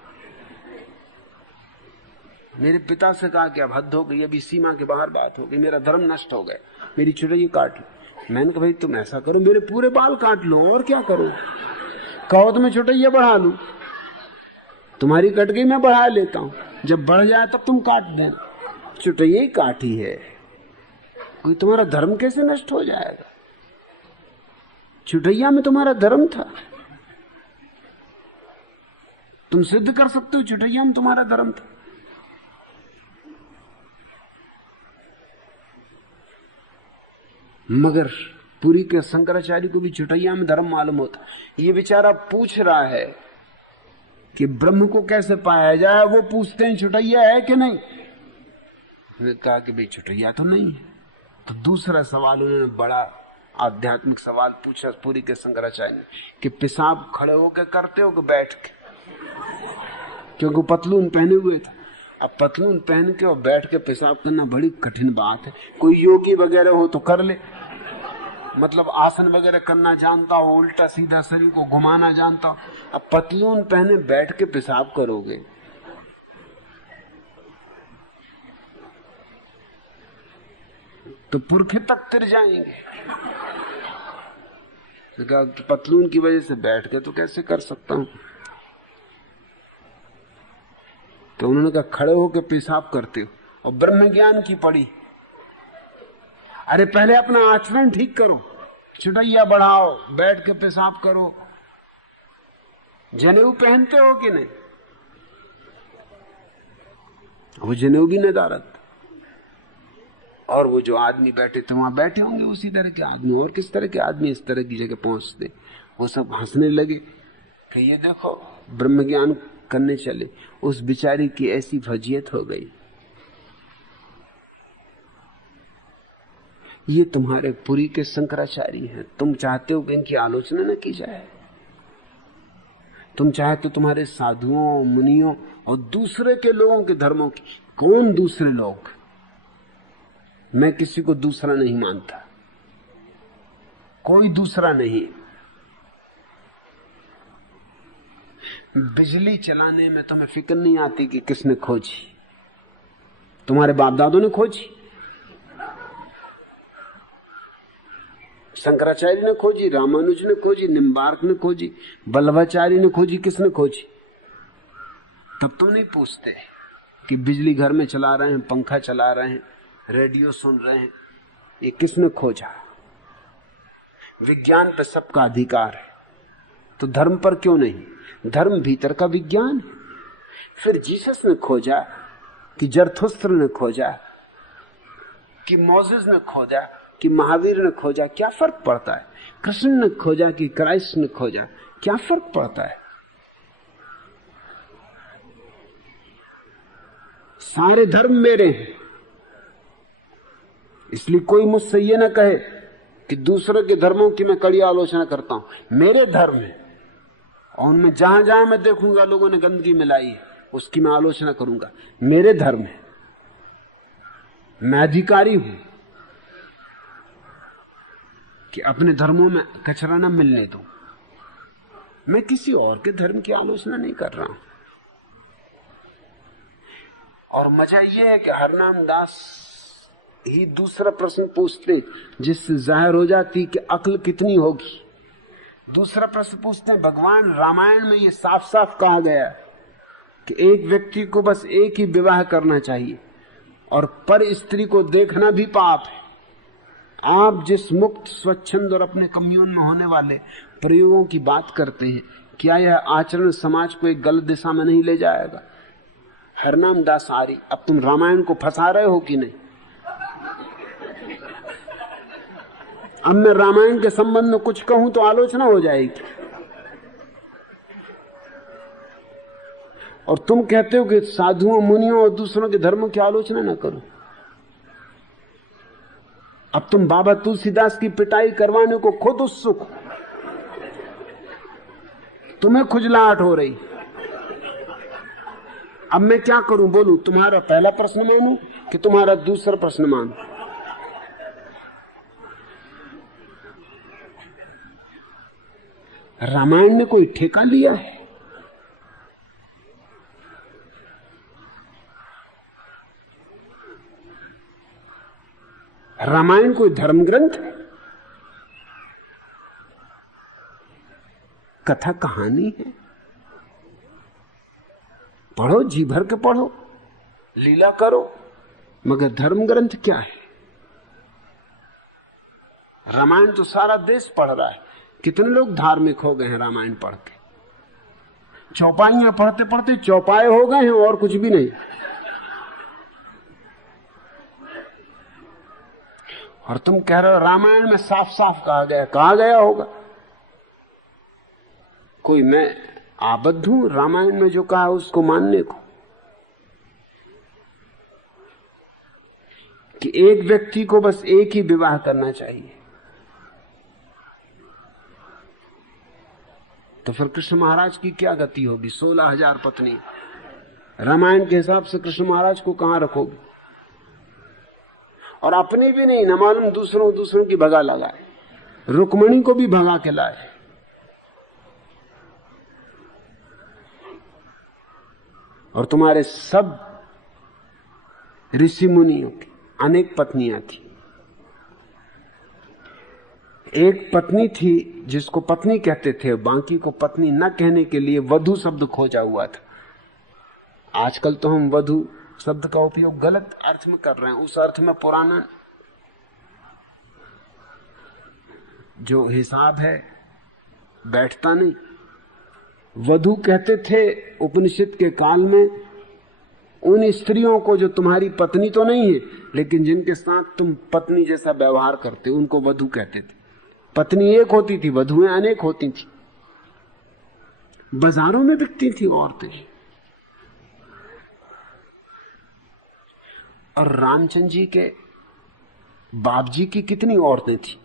मेरे पिता से कहा कि अब हद हो गई, अभी सीमा के बाहर बात हो गई, मेरा धर्म नष्ट हो गया, मेरी चुटैया काट लो। मैंने कहा भाई तुम ऐसा करो, मेरे पूरे बाल काट लो, और क्या करो? कहो तो मैं चुटैया बढ़ा लूं, तुम्हारी कट गई मैं बढ़ा लेता हूं, जब बढ़ जाए तब तुम काट देना। चुटैया ही काटी है, कोई तुम्हारा धर्म कैसे नष्ट हो जाएगा? चुटैया में तुम्हारा धर्म था, तुम सिद्ध कर सकते हो चुटैया में तुम्हारा धर्म था। मगर पुरी के शंकराचार्य को भी चुटैया में धर्म मालूम होता। ये बेचारा पूछ रहा है कि ब्रह्म को कैसे पाया जाए, वो पूछते हैं चुटैया है कि नहीं। मैंने कहा कि भाई चुटैया तो नहीं है। तो दूसरा सवाल उन्होंने बड़ा आध्यात्मिक सवाल पूछा पुरी के शंकराचार्य ने कि पेशाब खड़े होकर करते हो कि बैठ के? क्योंकि पतलून पहने हुए था। अब पतलून पहन के और बैठ के पेशाब करना बड़ी कठिन बात है। कोई योगी वगैरह हो तो कर ले, मतलब आसन वगैरह करना जानता हो, उल्टा सीधा शरीर को घुमाना जानता हो। अब पतलून पहने बैठ के पेशाब करोगे तो पुरखे तक तिर जाएंगे। पतलून की वजह से बैठ के तो कैसे कर सकता हूं? तो उन्होंने कहा खड़े होकर पेशाब करते हो और ब्रह्म ज्ञान की पड़ी। अरे पहले अपना आचरण ठीक करो, चुटैया बढ़ाओ, बैठ के पेशाब करो। जनेऊ पहनते हो कि नहीं? वो जनेऊ भी नदारत। और वो जो आदमी बैठे थे वहां बैठे होंगे उसी तरह के आदमी, और किस तरह के आदमी इस तरह की जगह पहुंचते। वो सब हंसने लगे कि ये देखो ब्रह्म ज्ञान करने चले, उस बिचारी की ऐसी फजीयत हो गई। ये तुम्हारे पुरी के शंकराचार्य हैं, तुम चाहते हो कि इनकी आलोचना न की जाए? तुम चाहते हो तुम्हारे साधुओं, मुनियों और दूसरे के लोगों के धर्मों की? कौन दूसरे लोग? मैं किसी को दूसरा नहीं मानता, कोई दूसरा नहीं। बिजली चलाने में तुम्हें फिक्र नहीं आती कि किसने खोजी? तुम्हारे बाप दादों ने खोजी, शंकराचार्य ने खोजी, रामानुज ने खोजी, निम्बार्क ने खोजी, बल्लभाचार्य ने खोजी, किसने खोजी? तब तुम नहीं पूछते कि बिजली घर में चला रहे हैं, पंखा चला रहे हैं, रेडियो सुन रहे हैं, ये किसने खोजा? विज्ञान पर सबका अधिकार है, तो धर्म पर क्यों नहीं? धर्म भीतर का विज्ञान है। फिर जीसस ने खोजा कि जरथुस्त्र ने खोजा कि मोसेस ने खोजा कि महावीर ने खोजा, क्या फर्क पड़ता है? कृष्ण ने खोजा कि क्राइस्ट ने खोजा, क्या फर्क पड़ता है? सारे धर्म मेरे हैं। इसलिए कोई मुझसे ये ना कहे कि दूसरों के धर्मों की मैं कड़ी आलोचना करता हूं। मेरे धर्म है और उनमें जहां जहां मैं देखूंगा लोगों ने गंदगी मिलाई है, उसकी मैं आलोचना करूंगा। मेरे धर्म है, मैं अधिकारी हूं कि अपने धर्मों में कचरा न मिलने दूं। मैं किसी और के धर्म की आलोचना नहीं कर रहा हूं। और मजा यह है कि हरनाम दास ही दूसरा प्रश्न पूछते जिससे जाहिर हो जाती कि अक्ल कितनी होगी। दूसरा प्रश्न पूछते हैं, भगवान रामायण में ये साफ साफ कहा गया कि एक व्यक्ति को बस एक ही विवाह करना चाहिए और पर स्त्री को देखना भी पाप है। आप जिस मुक्त, स्वच्छंद और अपने कम्यून में होने वाले प्रयोगों की बात करते हैं, क्या यह आचरण समाज को एक गलत दिशा में नहीं ले जाएगा? हरनाम दास आर्य, अब तुम रामायण को फंसा रहे हो कि नहीं? अब मैं रामायण के संबंध में कुछ कहूं तो आलोचना हो जाएगी, और तुम कहते हो कि साधुओं, मुनियों और दूसरों के धर्मों की आलोचना ना करो। अब तुम बाबा तुलसीदास की पिटाई करवाने को खुद उत्सुक हो, तुम्हें खुजलाहट हो रही। अब मैं क्या करूं? बोलूं तुम्हारा पहला प्रश्न मानूं कि तुम्हारा दूसरा प्रश्न मानूं? रामायण ने कोई ठेका लिया है? रामायण कोई धर्म ग्रंथ है? कथा कहानी है, पढ़ो, जी भर के पढ़ो, लीला करो, मगर धर्म ग्रंथ क्या है? रामायण तो सारा देश पढ़ रहा है। कितने लोग धार्मिक हो गए हैं रामायण पढ़ के? चौपाइयां पढ़ते पढ़ते चौपाए हो गए हैं और कुछ भी नहीं। और तुम कह रहे हो रामायण में साफ साफ कहा गया होगा। कोई मैं आबद्ध हूं रामायण में जो कहा उसको मानने को, कि एक व्यक्ति को बस एक ही विवाह करना चाहिए? तो फिर कृष्ण महाराज की क्या गति होगी? 16,000 पत्नी। रामायण के हिसाब से कृष्ण महाराज को कहां रखोगे? और अपनी भी नहीं, न मालूम दूसरों की भगा लगाए, रुक्मणी को भी भगा के लाए। और तुम्हारे सब ऋषि मुनियों की अनेक पत्नियां थी। एक पत्नी थी जिसको पत्नी कहते थे, बाकी को पत्नी न कहने के लिए वधू शब्द खोजा हुआ था। आजकल तो हम वधू शब्द का उपयोग गलत अर्थ में कर रहे हैं। उस अर्थ में पुराना जो हिसाब है बैठता नहीं। वधू कहते थे उपनिषद के काल में उन स्त्रियों को जो तुम्हारी पत्नी तो नहीं है, लेकिन जिनके साथ तुम पत्नी जैसा व्यवहार करते, उनको वधू कहते थे। पत्नी एक होती थी, वधुएं अनेक होती थी। बाजारों में बिकती थी औरतें। और रामचंद्र जी के बाप जी की कितनी औरतें थी?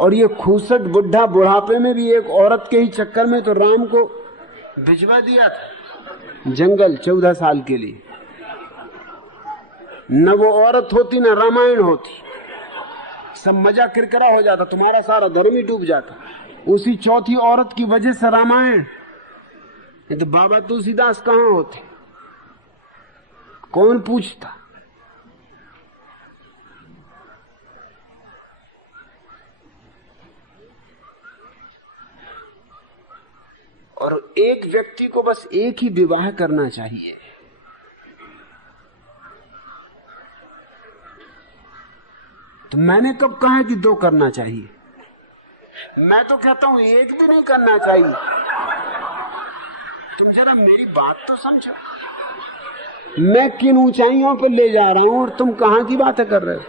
और ये खूसट बुढ़ा बुढ़ापे में भी एक औरत के ही चक्कर में तो राम को भिजवा दिया था जंगल 14 साल के लिए। न वो औरत होती न रामायण होती, सब मजा किरकिरा हो जाता, तुम्हारा सारा धर्म ही डूब जाता उसी चौथी औरत की वजह से। रामायण तो बाबा तुलसीदास कहां होते? कौन पूछता? और एक व्यक्ति को बस एक ही विवाह करना चाहिए। तो मैंने कब कहा कि 2 करना चाहिए? मैं तो कहता हूं एक भी नहीं करना चाहिए। तुम जरा मेरी बात तो समझो। मैं किन ऊंचाइयों पर ले जा रहा हूं और तुम कहां की बातें कर रहे हो?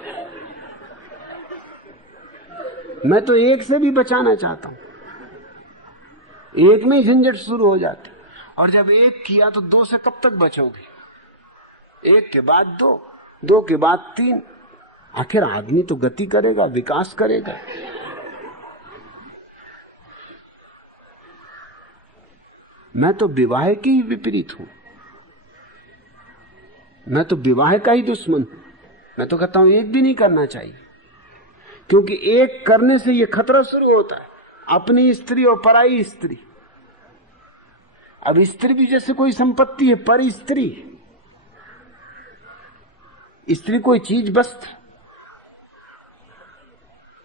मैं तो एक से भी बचाना चाहता हूं। एक में ही झंझट शुरू हो जाती, और जब एक किया तो 2 से कब तक बचोगे? 1 के बाद 2, 2 के बाद 3। आखिर आदमी तो गति करेगा, विकास करेगा। मैं तो विवाह के ही विपरीत हूं। मैं तो विवाह का ही दुश्मन हूं। मैं तो कहता हूं एक भी नहीं करना चाहिए, क्योंकि एक करने से यह खतरा शुरू होता है, अपनी स्त्री और पराई स्त्री। अब स्त्री भी जैसे कोई संपत्ति है, पर स्त्री कोई चीज वस्तु,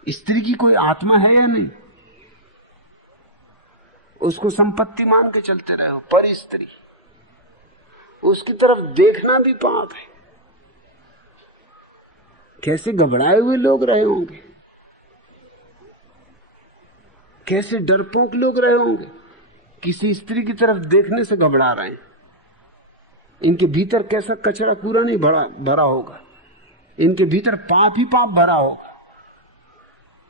स्त्री की कोई आत्मा है या नहीं? उसको संपत्ति मान के चलते रहे हो, पर स्त्री, उसकी तरफ देखना भी पाप है। कैसे घबराए हुए लोग रहे होंगे, कैसे डरपोक लोग रहे होंगे, किसी स्त्री की तरफ देखने से घबरा रहे हैं। इनके भीतर कैसा कचरा कूड़ा नहीं भरा होगा, इनके भीतर पाप ही पाप भरा होगा।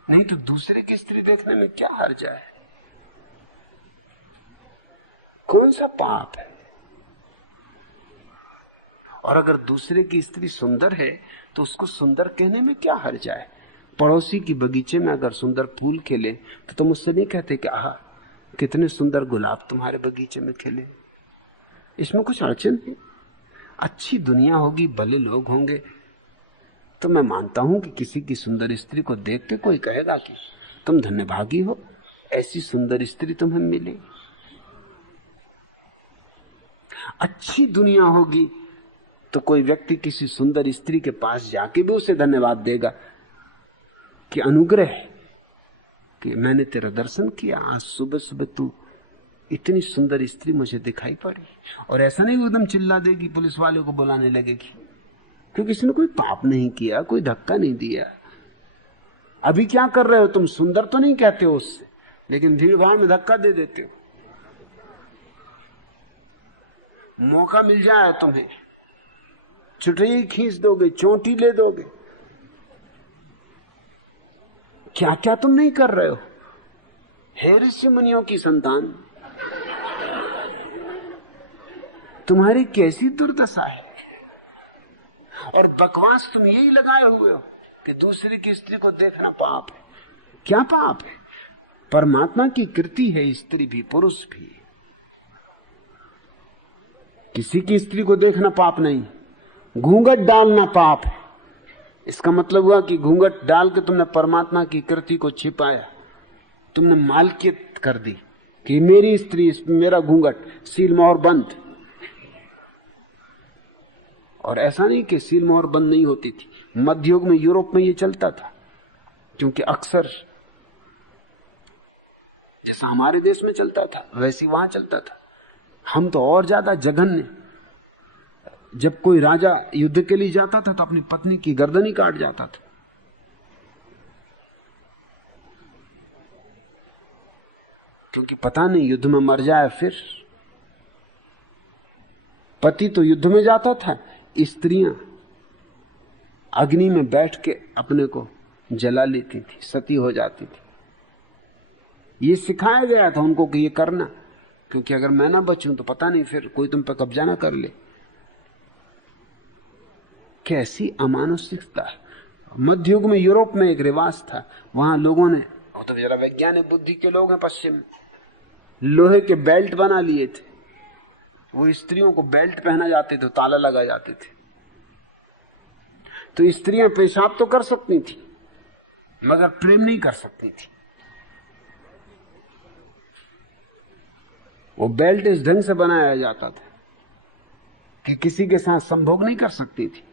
नहीं तो दूसरे की स्त्री देखने में क्या हर्ज है, कौन सा पाप है। और अगर दूसरे की स्त्री सुंदर है तो उसको सुंदर कहने में क्या हर्ज है। पड़ोसी की बगीचे में अगर सुंदर फूल खिले तो तुम उससे नहीं कहते कि आहा कितने सुंदर गुलाब तुम्हारे बगीचे में खिले, इसमें कुछ अड़चन है। अच्छी दुनिया होगी, भले लोग होंगे, तो मैं मानता हूं कि किसी की सुंदर स्त्री को देख के कोई कहेगा कि तुम धन्यभागी हो, ऐसी सुंदर स्त्री तुम्हें मिली। अच्छी दुनिया होगी तो कोई व्यक्ति किसी सुंदर स्त्री के पास जाके भी उसे धन्यवाद देगा कि अनुग्रह कि मैंने तेरा दर्शन किया, आज सुबह सुबह तू इतनी सुंदर स्त्री मुझे दिखाई पड़ी। और ऐसा नहीं एकदम चिल्ला देगी, पुलिस वाले को बुलाने लगेगी, क्योंकि इसने कोई पाप नहीं किया, कोई धक्का नहीं दिया। अभी क्या कर रहे हो तुम, सुंदर तो नहीं कहते हो उससे, लेकिन भीड़ भाड़ में धक्का दे देते हो। मौका मिल जाए तुम्हें, चुटई खींच दोगे, चोटी ले दोगे, क्या क्या तुम नहीं कर रहे हो। हे ऋषि मुनियों की संतान, तुम्हारी कैसी दुर्दशा है। और बकवास तुम यही लगाए हुए हो कि दूसरे की स्त्री को देखना पाप है। क्या पाप है? परमात्मा की कृति है, स्त्री भी पुरुष भी। किसी की स्त्री को देखना पाप नहीं, घूंघट डालना पाप है। इसका मतलब हुआ कि घूंघट डाल के तुमने परमात्मा की कृति को छिपाया, तुमने मालकियत कर दी कि मेरी स्त्री, मेरा घूंघट, सील मोहर बंद। और ऐसा नहीं कि सील मोहर बंद नहीं होती थी, मध्य युग में यूरोप में ये चलता था, क्योंकि अक्सर जैसा हमारे देश में चलता था वैसी वहां चलता था। हम तो और ज्यादा जघन्य, जब कोई राजा युद्ध के लिए जाता था तो अपनी पत्नी की गर्दन ही काट जाता था। क्योंकि पता नहीं युद्ध में मर जाए फिर। पति तो युद्ध में जाता था, स्त्रियां अग्नि में बैठ के अपने को जला लेती थी, सती हो जाती थी। ये सिखाया गया था उनको कि ये करना, क्योंकि अगर मैं ना बचूं तो पता नहीं फिर कोई तुम पर कब्जा ना कर ले। कैसी अमानुषिकता। मध्य युग में यूरोप में एक रिवाज था, वहां लोगों ने, तो जरा वैज्ञानिक बुद्धि के लोग हैं पश्चिम, लोहे के बेल्ट बना लिए थे। वो स्त्रियों को बेल्ट पहना जाते थे, ताला लगा जाते थे। तो स्त्रियां पेशाब तो कर सकती थी मगर प्रेम नहीं कर सकती थी। वो बेल्ट इस ढंग से बनाया जाता था कि किसी के साथ संभोग नहीं कर सकती थी।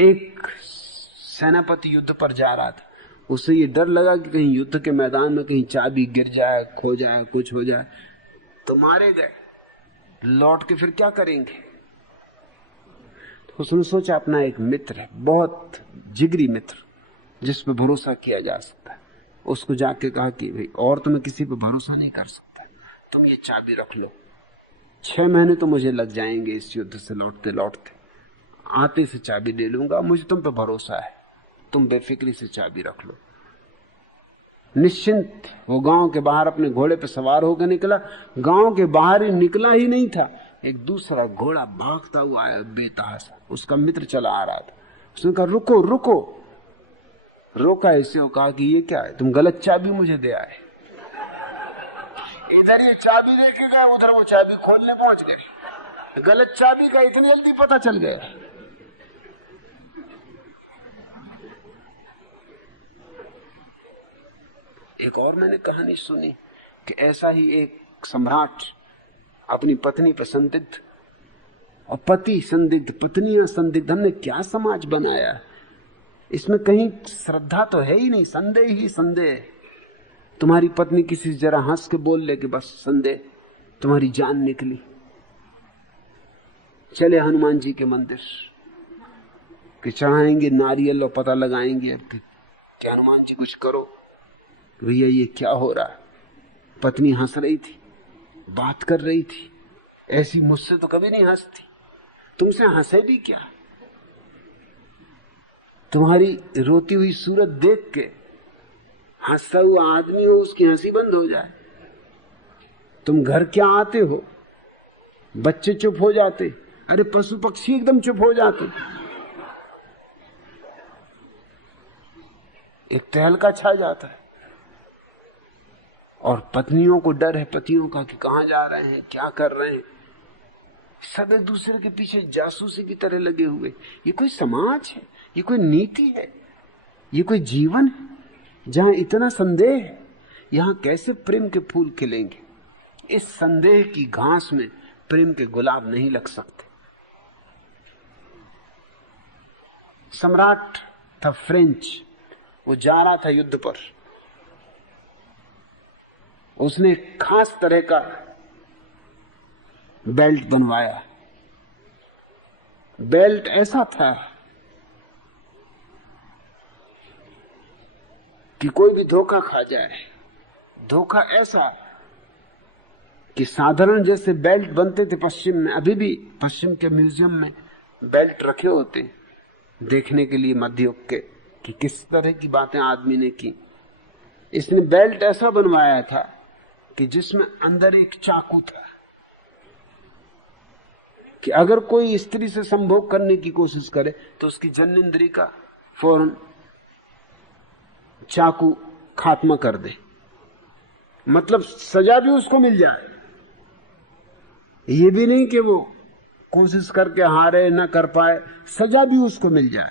एक सेनापति युद्ध पर जा रहा था, उसे ये डर लगा कि कहीं युद्ध के मैदान में कहीं चाबी गिर जाए, खो जाए, कुछ हो जाए तो मारे गए, लौट के फिर क्या करेंगे। तो उसने सोचा अपना एक मित्र है, बहुत जिगरी मित्र जिस पर भरोसा किया जा सकता है, उसको जाके कहा कि भाई और तो मैं किसी पर भरोसा नहीं कर सकता, तुम ये चाबी रख लो, 6 महीने तो मुझे लग जाएंगे इस युद्ध से लौटते लौटते, आते से चाबी ले लूंगा, मुझे तुम पे भरोसा है, तुम बेफिक्री से चाबी रख लो। निश्चिंत वो गांव के बाहर अपने घोड़े पे सवार होकर निकला। गांव के बाहर ही निकला ही नहीं था, एक दूसरा घोड़ा भागता हुआ आया बेतहाशा, उसका मित्र चला आ रहा था। उसने कहा रुको रुको। रोका इसे और कहा कि ये क्या है, तुम गलत चाबी मुझे दे आए। इधर ये चाबी दे के गए, उधर वो चाबी खोलने पहुंच गए। गलत चाबी का इतनी जल्दी पता चल गया। एक और मैंने कहानी सुनी कि ऐसा ही एक सम्राट अपनी पत्नी पर संदिग्ध, और पति संदिग्ध, पत्नियां संदिग्ध, हमने क्या समाज बनाया। इसमें कहीं श्रद्धा तो है ही नहीं, संदेह ही संदेह। तुम्हारी पत्नी किसी जरा हंस के बोल ले कि बस संदेह, तुम्हारी जान निकली। चले हनुमान जी के मंदिर कि चढ़ाएंगे नारियल और पता लगाएंगे अब कि हनुमान जी कुछ करो। भैया ये क्या हो रहा है? पत्नी हंस रही थी, बात कर रही थी, ऐसी मुझसे तो कभी नहीं हंसती, तुमसे हंसे भी क्या? तुम्हारी रोती हुई सूरत देख के हंसता हुआ आदमी हो, उसकी हंसी बंद हो जाए। तुम घर क्या आते हो, बच्चे चुप हो जाते, अरे पशु पक्षी एकदम चुप हो जाते, एक तहलका छा जाता है। और पत्नियों को डर है पतियों का कि कहां जा रहे हैं, क्या कर रहे हैं। सब एक दूसरे के पीछे जासूसी की तरह लगे हुए। ये कोई समाज है, ये कोई नीति है, ये कोई जीवन है जहां इतना संदेह है? यहां कैसे प्रेम के फूल खिलेंगे? इस संदेह की घास में प्रेम के गुलाब नहीं लग सकते। सम्राट था फ्रेंच, वो जा रहा था युद्ध पर। उसने खास तरह का बेल्ट बनवाया। बेल्ट ऐसा था कि कोई भी धोखा खा जाए। धोखा ऐसा कि साधारण जैसे बेल्ट बनते थे पश्चिम में, अभी भी पश्चिम के म्यूजियम में बेल्ट रखे होते देखने के लिए मध्ययुग के कि किस तरह की बातें आदमी ने की। इसने बेल्ट ऐसा बनवाया था कि जिसमें अंदर एक चाकू था कि अगर कोई स्त्री से संभोग करने की कोशिश करे तो उसकी जन्नेंद्रिय का फौरन चाकू खात्मा कर दे, मतलब सजा भी उसको मिल जाए। ये भी नहीं कि वो कोशिश करके हारे न कर पाए, सजा भी उसको मिल जाए।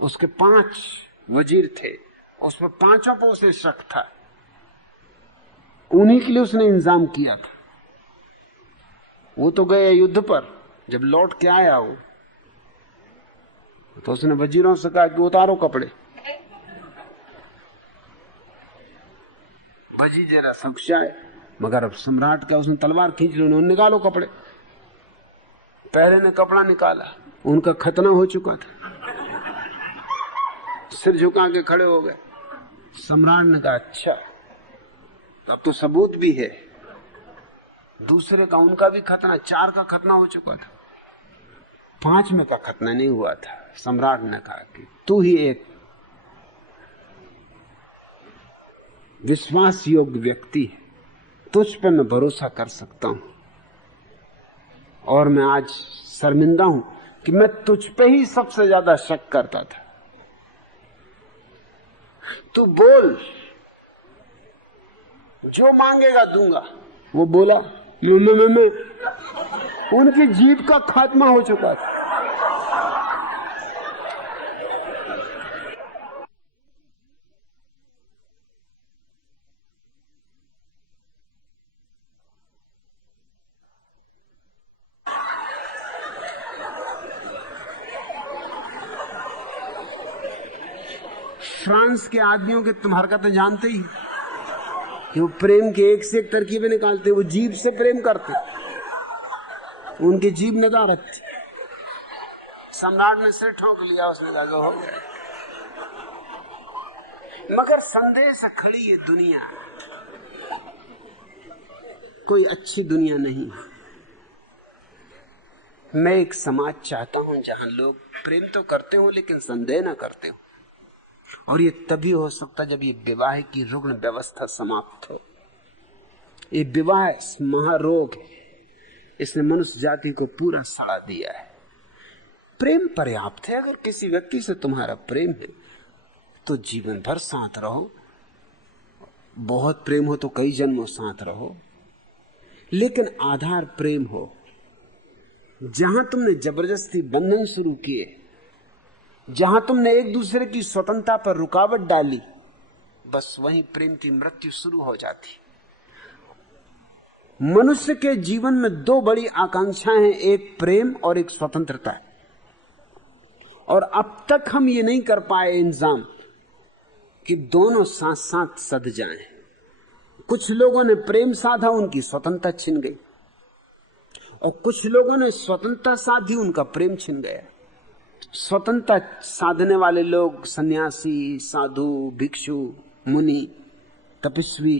उसके 5 वजीर थे, उसमें 5 पे उसे शक था, उन्हीं के लिए उसने इंतजाम किया था। वो तो गए युद्ध पर, जब लौट के आया वो तो उसने वजीरों से कहा कि उतारो कपड़े। वजीर जरा समझाए, मगर अब सम्राट का उसने तलवार खींच ली, उन्होंने निकालो कपड़े। पहले ने कपड़ा निकाला, उनका खतना हो चुका था, सिर झुका के खड़े हो गए। सम्राट ने कहा अच्छा अब तो सबूत भी है। दूसरे का, उनका भी खतना, 4 का खतना हो चुका था, 5 में का खतना नहीं हुआ था। सम्राट ने कहा कि तू ही एक विश्वास योग्य व्यक्ति है, तुझ पे मैं भरोसा कर सकता हूं। और मैं आज शर्मिंदा हूं कि मैं तुझ पे ही सबसे ज्यादा शक करता था। तू बोल, जो मांगेगा दूंगा। वो बोला मैं। उनकी जीभ का खात्मा हो चुका था। फ्रांस के आदमियों के तुम हरकतें जानते ही कि वो प्रेम के एक से एक तरकीबें निकालते, वो जीभ से प्रेम करते, उनकी जीभ नदारत थी। सम्राट ने सिर ठोक लिया, उसने कहा हो गया। मगर संदेह से खड़ी ये दुनिया कोई अच्छी दुनिया नहीं है। मैं एक समाज चाहता हूं जहां लोग प्रेम तो करते हो लेकिन संदेह ना करते हो। और ये तभी हो सकता जब ये विवाह की रुग्ण व्यवस्था समाप्त हो। ये विवाह महारोग है, इसने मनुष्य जाति को पूरा सड़ा दिया है। प्रेम पर्याप्त है। अगर किसी व्यक्ति से तुम्हारा प्रेम है तो जीवन भर साथ रहो, बहुत प्रेम हो तो कई जन्मों साथ रहो, लेकिन आधार प्रेम हो। जहां तुमने जबरदस्ती बंधन शुरू किए, जहां तुमने एक दूसरे की स्वतंत्रता पर रुकावट डाली, बस वहीं प्रेम की मृत्यु शुरू हो जाती। मनुष्य के जीवन में 2 बड़ी आकांक्षाएं हैं, एक प्रेम और एक स्वतंत्रता। और अब तक हम ये नहीं कर पाए इंतजाम कि दोनों साथ साथ सध जाएं। कुछ लोगों ने प्रेम साधा, उनकी स्वतंत्रता छिन गई, और कुछ लोगों ने स्वतंत्रता साधी, उनका प्रेम छिन गया। स्वतंत्रता साधने वाले लोग, सन्यासी, साधु, भिक्षु, मुनि, तपस्वी,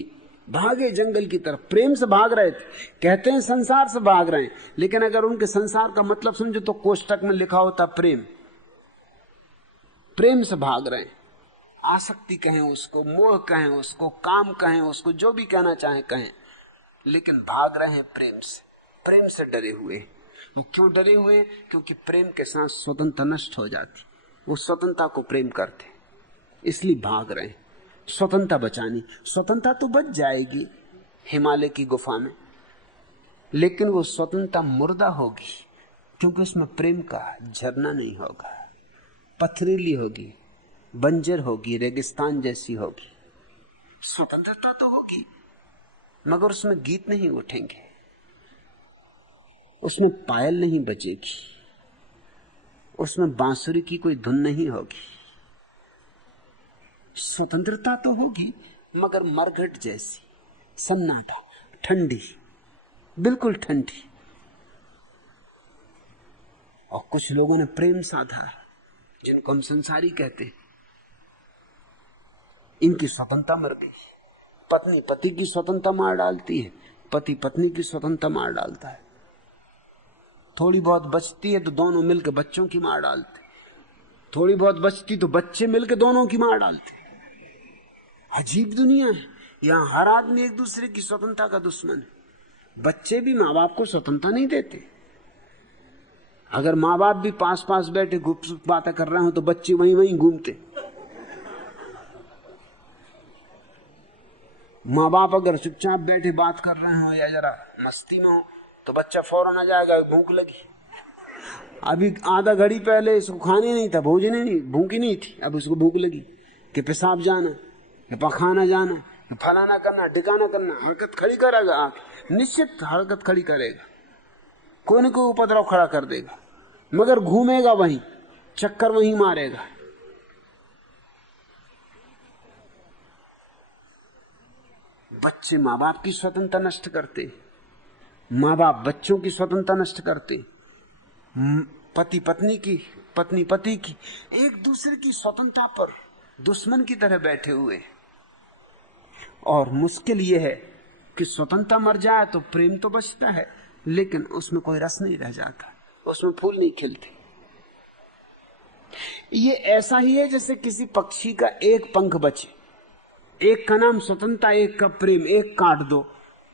भागे जंगल की तरफ, प्रेम से भाग रहे थे। कहते हैं संसार से भाग रहे हैं, लेकिन अगर उनके संसार का मतलब समझो तो कोष्टक में लिखा होता प्रेम। प्रेम से भाग रहे हैं, आसक्ति कहें उसको, मोह कहें उसको, काम कहें उसको, जो भी कहना चाहें कहें, लेकिन भाग रहे हैं प्रेम से। प्रेम से डरे हुए। वो क्यों डरे हुए? क्योंकि प्रेम के साथ स्वतंत्रता नष्ट हो जाती। वो स्वतंत्रता को प्रेम करते, इसलिए भाग रहे हैं। स्वतंत्रता बचानी, स्वतंत्रता तो बच जाएगी हिमालय की गुफा में, लेकिन वो स्वतंत्रता मुर्दा होगी, क्योंकि उसमें प्रेम का झरना नहीं होगा। पथरीली होगी, बंजर होगी, रेगिस्तान जैसी होगी। स्वतंत्रता तो होगी, मगर उसमें गीत नहीं उठेंगे, उसमें पायल नहीं बजेगी, उसमें बांसुरी की कोई धुन नहीं होगी। स्वतंत्रता तो होगी, मगर मरघट जैसी, सन्नाटा, ठंडी, बिल्कुल ठंडी। और कुछ लोगों ने प्रेम साधा, जिनको हम संसारी कहते हैं, इनकी स्वतंत्रता मर गई। पत्नी पति की स्वतंत्रता मार डालती है, पति पत्नी की स्वतंत्रता मार डालता है। थोड़ी बहुत बचती है तो दोनों मिलकर बच्चों की मार डालते, थोड़ी बहुत बचती तो बच्चे मिलकर दोनों की मार डालते। अजीब दुनिया है, यहां हर आदमी एक दूसरे की स्वतंत्रता का दुश्मन है। बच्चे भी माँ बाप को स्वतंत्रता नहीं देते। अगर माँ बाप भी पास पास बैठे गुपचुप बातें कर रहे हो तो बच्चे वहीं वहीं घूमते। माँ बाप अगर चुपचाप बैठे बात कर रहे हो या जरा मस्ती में हो तो बच्चा फौरन आ जाएगा, भूख लगी। अभी आधा घड़ी पहले इसको खाने नहीं था, भोजन नहीं, भूख ही नहीं थी, अब इसको भूख लगी कि पेशाब जाना, कि पखाना जाना, कि फलाना करना, ठिकाना करना, हरकत खड़ी करेगा। निश्चित हरकत खड़ी करेगा, कोई न कोई उपद्रव खड़ा कर देगा, मगर घूमेगा वहीं, चक्कर वहीं मारेगा। बच्चे माँ बाप की स्वतंत्रता नष्ट करते, माँ बाप बच्चों की स्वतंत्रता नष्ट करते, पति पत्नी की, पत्नी पति की, एक दूसरे की स्वतंत्रता पर दुश्मन की तरह बैठे हुए। और मुश्किल यह है कि स्वतंत्रता मर जाए तो प्रेम तो बचता है, लेकिन उसमें कोई रस नहीं रह जाता, उसमें फूल नहीं खिलते। ये ऐसा ही है जैसे किसी पक्षी का एक पंख बचे, एक का नाम स्वतंत्रता, एक का प्रेम, एक काट दो,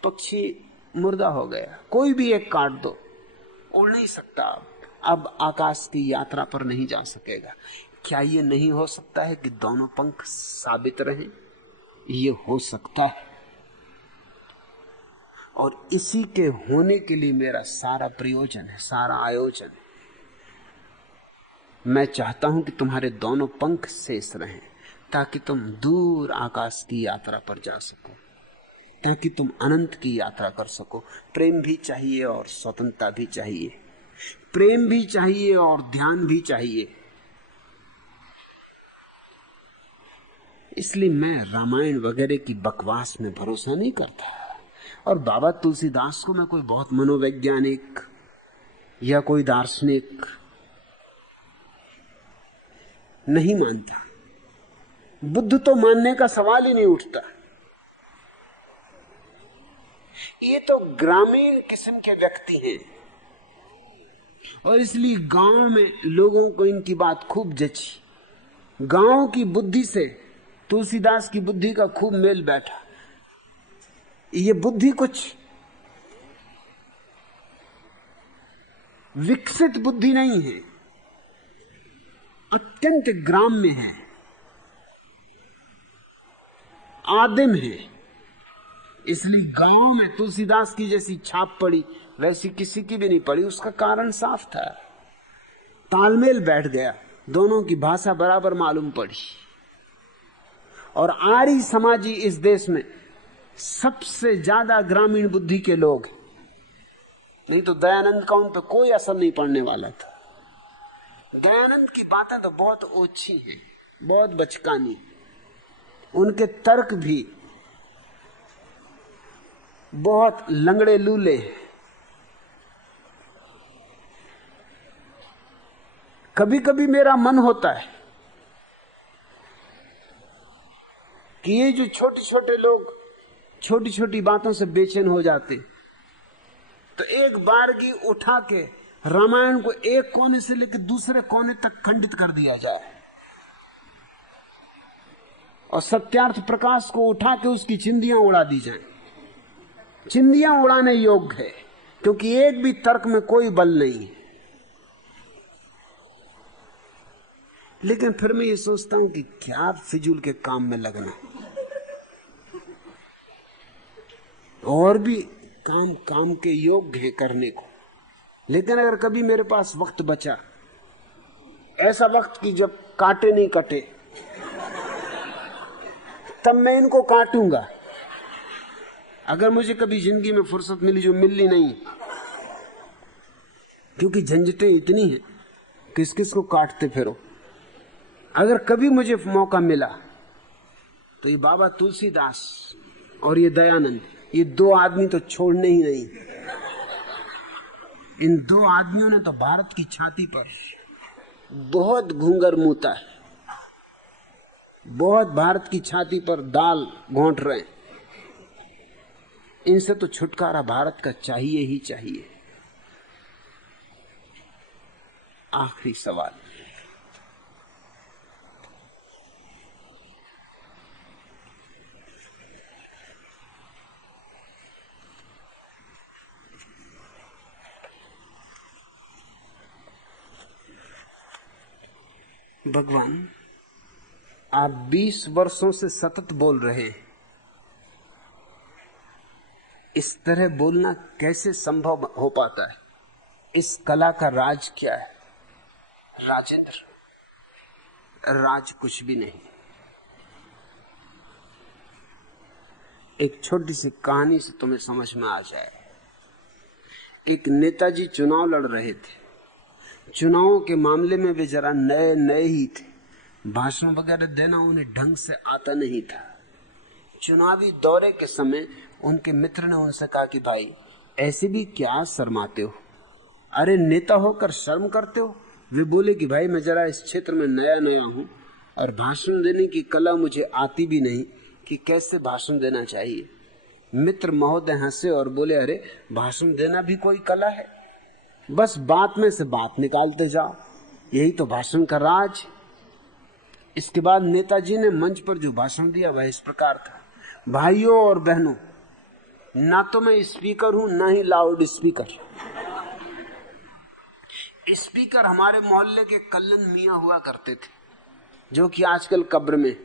पक्षी मुर्दा हो गया। कोई भी एक काट दो, उड़ नहीं सकता, अब आकाश की यात्रा पर नहीं जा सकेगा। क्या ये नहीं हो सकता है कि दोनों पंख साबित रहें? ये हो सकता है, और इसी के होने के लिए मेरा सारा प्रयोजन है, सारा आयोजन है। मैं चाहता हूं कि तुम्हारे दोनों पंख शेष रहें, ताकि तुम दूर आकाश की यात्रा पर जा सको, ताकि तुम अनंत की यात्रा कर सको। प्रेम भी चाहिए और स्वतंत्रता भी चाहिए, प्रेम भी चाहिए और ध्यान भी चाहिए। इसलिए मैं रामायण वगैरह की बकवास में भरोसा नहीं करता, और बाबा तुलसीदास को मैं कोई बहुत मनोवैज्ञानिक या कोई दार्शनिक नहीं मानता। बुद्ध तो मानने का सवाल ही नहीं उठता। ये तो ग्रामीण किस्म के व्यक्ति हैं, और इसलिए गांव में लोगों को इनकी बात खूब जची। गांव की बुद्धि से तुलसीदास की बुद्धि का खूब मेल बैठा। ये बुद्धि कुछ विकसित बुद्धि नहीं है, अत्यंत ग्राम्य है, आदिम है। इसलिए गांव में तुलसीदास की जैसी छाप पड़ी वैसी किसी की भी नहीं पड़ी। उसका कारण साफ था, तालमेल बैठ गया, दोनों की भाषा बराबर मालूम पड़ी। और आर्य समाजी इस देश में सबसे ज्यादा ग्रामीण बुद्धि के लोग, नहीं तो दयानंद का उन पर कोई असर नहीं पड़ने वाला था। दयानंद की बातें तो बहुत ओछी हैं, बहुत बचकानी, उनके तर्क भी बहुत लंगड़े लूले हैं। कभी कभी मेरा मन होता है कि ये जो छोटे छोटे लोग छोटी छोटी बातों से बेचैन हो जाते, तो एक बारगी उठा के रामायण को एक कोने से लेकर दूसरे कोने तक खंडित कर दिया जाए और सत्यार्थ प्रकाश को उठा के उसकी चिंदियां उड़ा दी जाए। चिंदियां उड़ाने योग्य है, क्योंकि एक भी तर्क में कोई बल नहीं है। लेकिन फिर मैं ये सोचता हूं कि क्या फिजूल के काम में लगना, और भी काम काम के योग्य है करने को। लेकिन अगर कभी मेरे पास वक्त बचा, ऐसा वक्त कि जब कांटे नहीं कटे, तब मैं इनको काटूंगा। अगर मुझे कभी जिंदगी में फुर्सत मिली, जो मिलनी नहीं, क्योंकि झंझटें इतनी हैं, किस किस को काटते फिरो। अगर कभी मुझे मौका मिला तो ये बाबा तुलसीदास और ये दयानंद, ये दो आदमी तो छोड़ने ही नहीं। इन दो आदमियों ने तो भारत की छाती पर बहुत घूंगर मूता है, बहुत भारत की छाती पर दाल घोंट रहे हैं। इनसे तो छुटकारा भारत का चाहिए ही चाहिए। आखिरी सवाल, भगवान, आप 20 वर्षों से सतत बोल रहे हैं। इस तरह बोलना कैसे संभव हो पाता है? इस कला का राज क्या है? राजेंद्र, राज कुछ भी नहीं। एक छोटी सी कहानी से तुम्हें समझ में आ जाए। एक नेताजी चुनाव लड़ रहे थे। चुनावों के मामले में वे जरा नए नए ही थे, भाषण वगैरह देना उन्हें ढंग से आता नहीं था। चुनावी दौरे के समय उनके मित्र ने उनसे कहा कि भाई, ऐसे भी क्या शर्माते हो? अरे नेता होकर शर्म करते हो? वे बोले कि भाई, मैं जरा इस क्षेत्र में नया नया हूं और भाषण देने की कला मुझे आती भी नहीं कि कैसे भाषण देना चाहिए। मित्र महोदय हंसे और बोले, अरे भाषण देना भी कोई कला है? बस बात में से बात निकालते जाओ, यही तो भाषण का राज। इसके बाद नेताजी ने मंच पर जो भाषण दिया वह इस प्रकार था। भाइयों और बहनों, ना तो मैं स्पीकर हूं, ना ही लाउड स्पीकर। स्पीकर हमारे मोहल्ले के कल्लन मियां हुआ करते थे, जो कि आजकल कब्र में।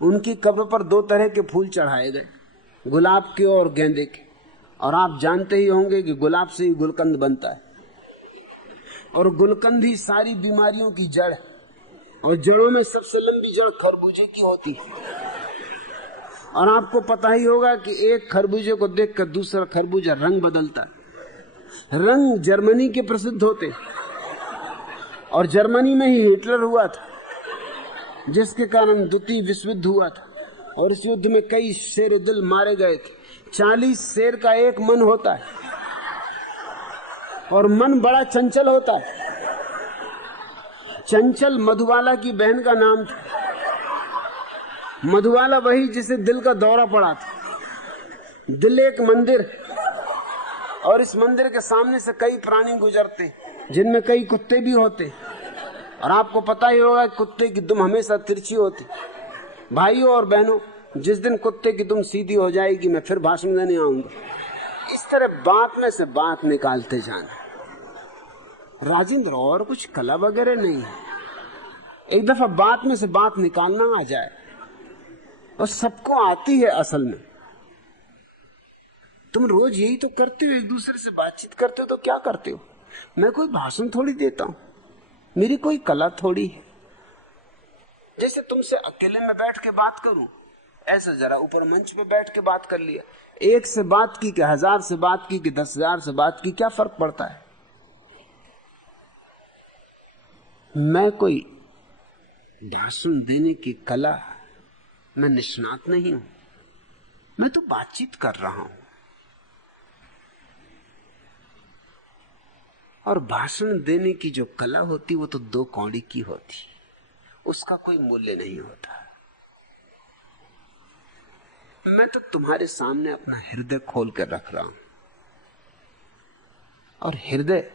उनकी कब्र पर दो तरह के फूल चढ़ाए गए, गुलाब के और गेंदे के। और आप जानते ही होंगे कि गुलाब से ही गुलकंद बनता है, और गुलकंद ही सारी बीमारियों की जड़, और जड़ों में सबसे लंबी जड़ खरबूजे की होती है। और आपको पता ही होगा कि एक खरबूजे को देखकर दूसरा खरबूजा रंग बदलता है। रंग जर्मनी के प्रसिद्ध होते, और जर्मनी में ही हिटलर हुआ था, जिसके कारण द्वितीय विश्व युद्ध हुआ था, और इस युद्ध में कई शेर दिल मारे गए थे। 40 शेर का एक मन होता है, और मन बड़ा चंचल होता है। चंचल मधुबाला की बहन का नाम था। मधुबाला वही जिसे दिल का दौरा पड़ा था। दिल एक मंदिर, और इस मंदिर के सामने से कई प्राणी गुजरते, जिनमें कई कुत्ते भी होते। और आपको पता ही होगा कुत्ते की दुम हमेशा तिरछी होती। भाइयों और बहनों, जिस दिन कुत्ते की दुम सीधी हो जाएगी, मैं फिर भाषण देने आऊंगा। इस तरह बात में से बात निकालते जाना। राजेंद्र, और कुछ कला वगैरह नहीं है। एक दफा बात में से बात निकालना आ जाए, और सबको आती है। असल में तुम रोज यही तो करते हो, एक दूसरे से बातचीत करते हो, तो क्या करते हो? मैं कोई भाषण थोड़ी देता हूं, मेरी कोई कला थोड़ी है। जैसे तुमसे अकेले में बैठ के बात करूं, ऐसे जरा ऊपर मंच पे बैठ के बात कर लिया। एक से बात की कि 1000 से बात की कि 10,000 से बात की, क्या फर्क पड़ता है? मैं कोई भाषण देने की कला मैं निष्णात नहीं हूं, मैं तो बातचीत कर रहा हूं। और भाषण देने की जो कला होती वो तो 2 कौड़ी की होती, उसका कोई मूल्य नहीं होता। मैं तो तुम्हारे सामने अपना हृदय खोल कर रख रहा हूं, और हृदय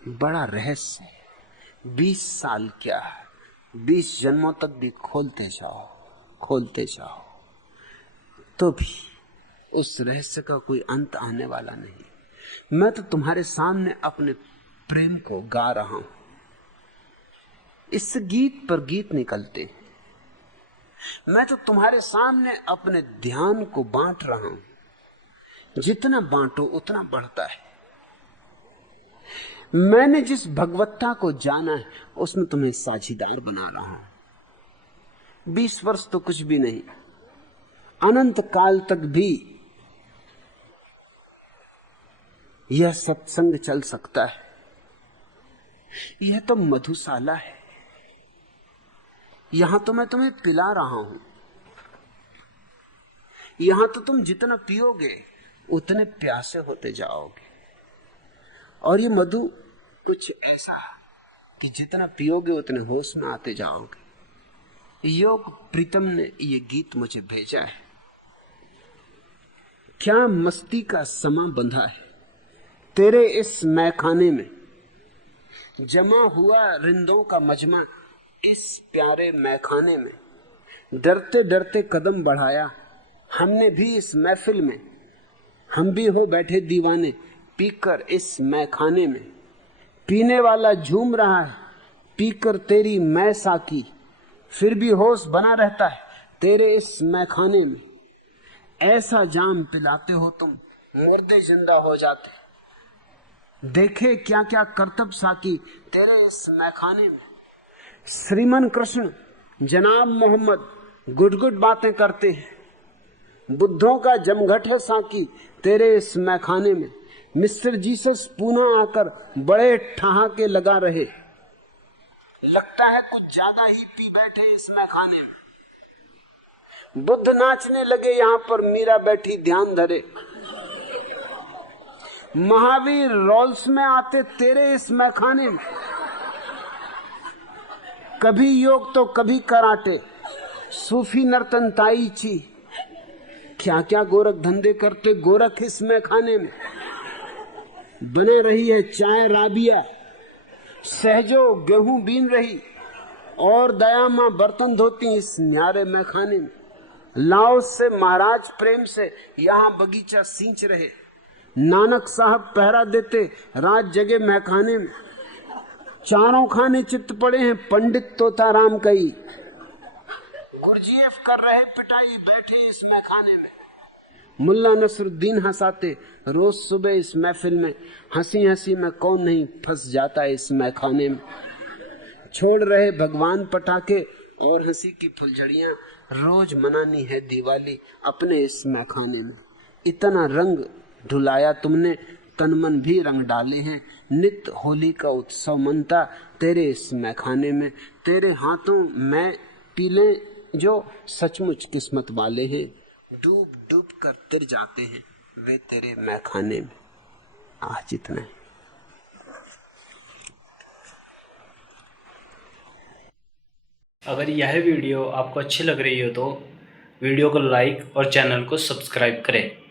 बड़ा रहस्य है। 20 साल क्या, 20 जन्मों तक भी खोलते जाओ तो भी उस रहस्य का कोई अंत आने वाला नहीं। मैं तो तुम्हारे सामने अपने प्रेम को गा रहा हूं, इससे गीत पर गीत निकलते हैं। मैं तो तुम्हारे सामने अपने ध्यान को बांट रहा हूं, जितना बांटो उतना बढ़ता है। मैंने जिस भगवत्ता को जाना है उसमें तुम्हें साझीदार बना रहा हूं। 20 वर्ष तो कुछ भी नहीं, अनंत काल तक भी यह सत्संग चल सकता है। यह तो मधुशाला है, यहां तो मैं तुम्हें पिला रहा हूं। यहां तो तुम जितना पियोगे उतने प्यासे होते जाओगे। और ये मधु कुछ ऐसा कि जितना पियोगे उतने होश में आते जाओगे। योग प्रीतम ने ये गीत मुझे भेजा है। क्या मस्ती का समा बंधा है तेरे इस मैखाने में, जमा हुआ रिंदों का मजमा इस प्यारे मैखाने में। डरते डरते कदम बढ़ाया हमने भी इस महफिल में, हम भी हो बैठे दीवाने पीकर इस मैखाने में। पीने वाला झूम रहा है पीकर तेरी मै साकी, फिर भी होश बना रहता है तेरे इस मैखाने में। ऐसा जाम पिलाते हो तुम मुर्दे जिंदा हो जाते। देखे क्या क्या करतब साकी तेरे इस मैखाने में। श्रीमन कृष्ण जनाब मोहम्मद गुड गुड बातें करते हैं। बुद्धों का जमघट है साकी तेरे इस मैखाने में। मिस्टर जीसस पूना आकर बड़े ठहाके लगा रहे, लगता है कुछ ज्यादा ही पी बैठे इस मैखाने में। बुद्ध नाचने लगे यहां पर मीरा बैठी ध्यान धरे। महावीर रोल्स में आते तेरे इस मैखाने में। कभी योग तो कभी कराटे, सूफी नर्तन ताई ची, क्या क्या गोरख धंधे करते गोरख इस मैखाने में। बने रही है चाय राबिया, सहजो गेहूं बीन रही, और दया मां बर्तन धोती इस न्यारे मैखाने में। लाओ से महाराज प्रेम से यहां बगीचा सींच रहे, नानक साहब पहरा देते रात जगे मैखाने में। चारों खाने चित्त पड़े हैं पंडित तोताराम कई, गुरजीएफ कर रहे पिटाई बैठे इस मैखाने में। मुल्ला नसरुद्दीन हंसाते रोज सुबह इस महफिल में, हंसी हंसी में कौन नहीं फंस जाता इस मैखाने में। छोड़ रहे भगवान पटाखे और हंसी की फुलझड़ियां, रोज मनानी है दिवाली अपने इस मैखाने में। इतना रंग ढुलाया तुमने तन मन भी रंग डाले हैं, नित्य होली का उत्सव मनता तेरे इस मैखाने में। तेरे हाथों मैं पी लें जो सचमुच किस्मत वाले हैं, डूब डूब कर तिर जाते हैं वे तेरे मैखाने में। आज इतना ही। अगर यह वीडियो आपको अच्छी लग रही हो तो वीडियो को लाइक और चैनल को सब्सक्राइब करें।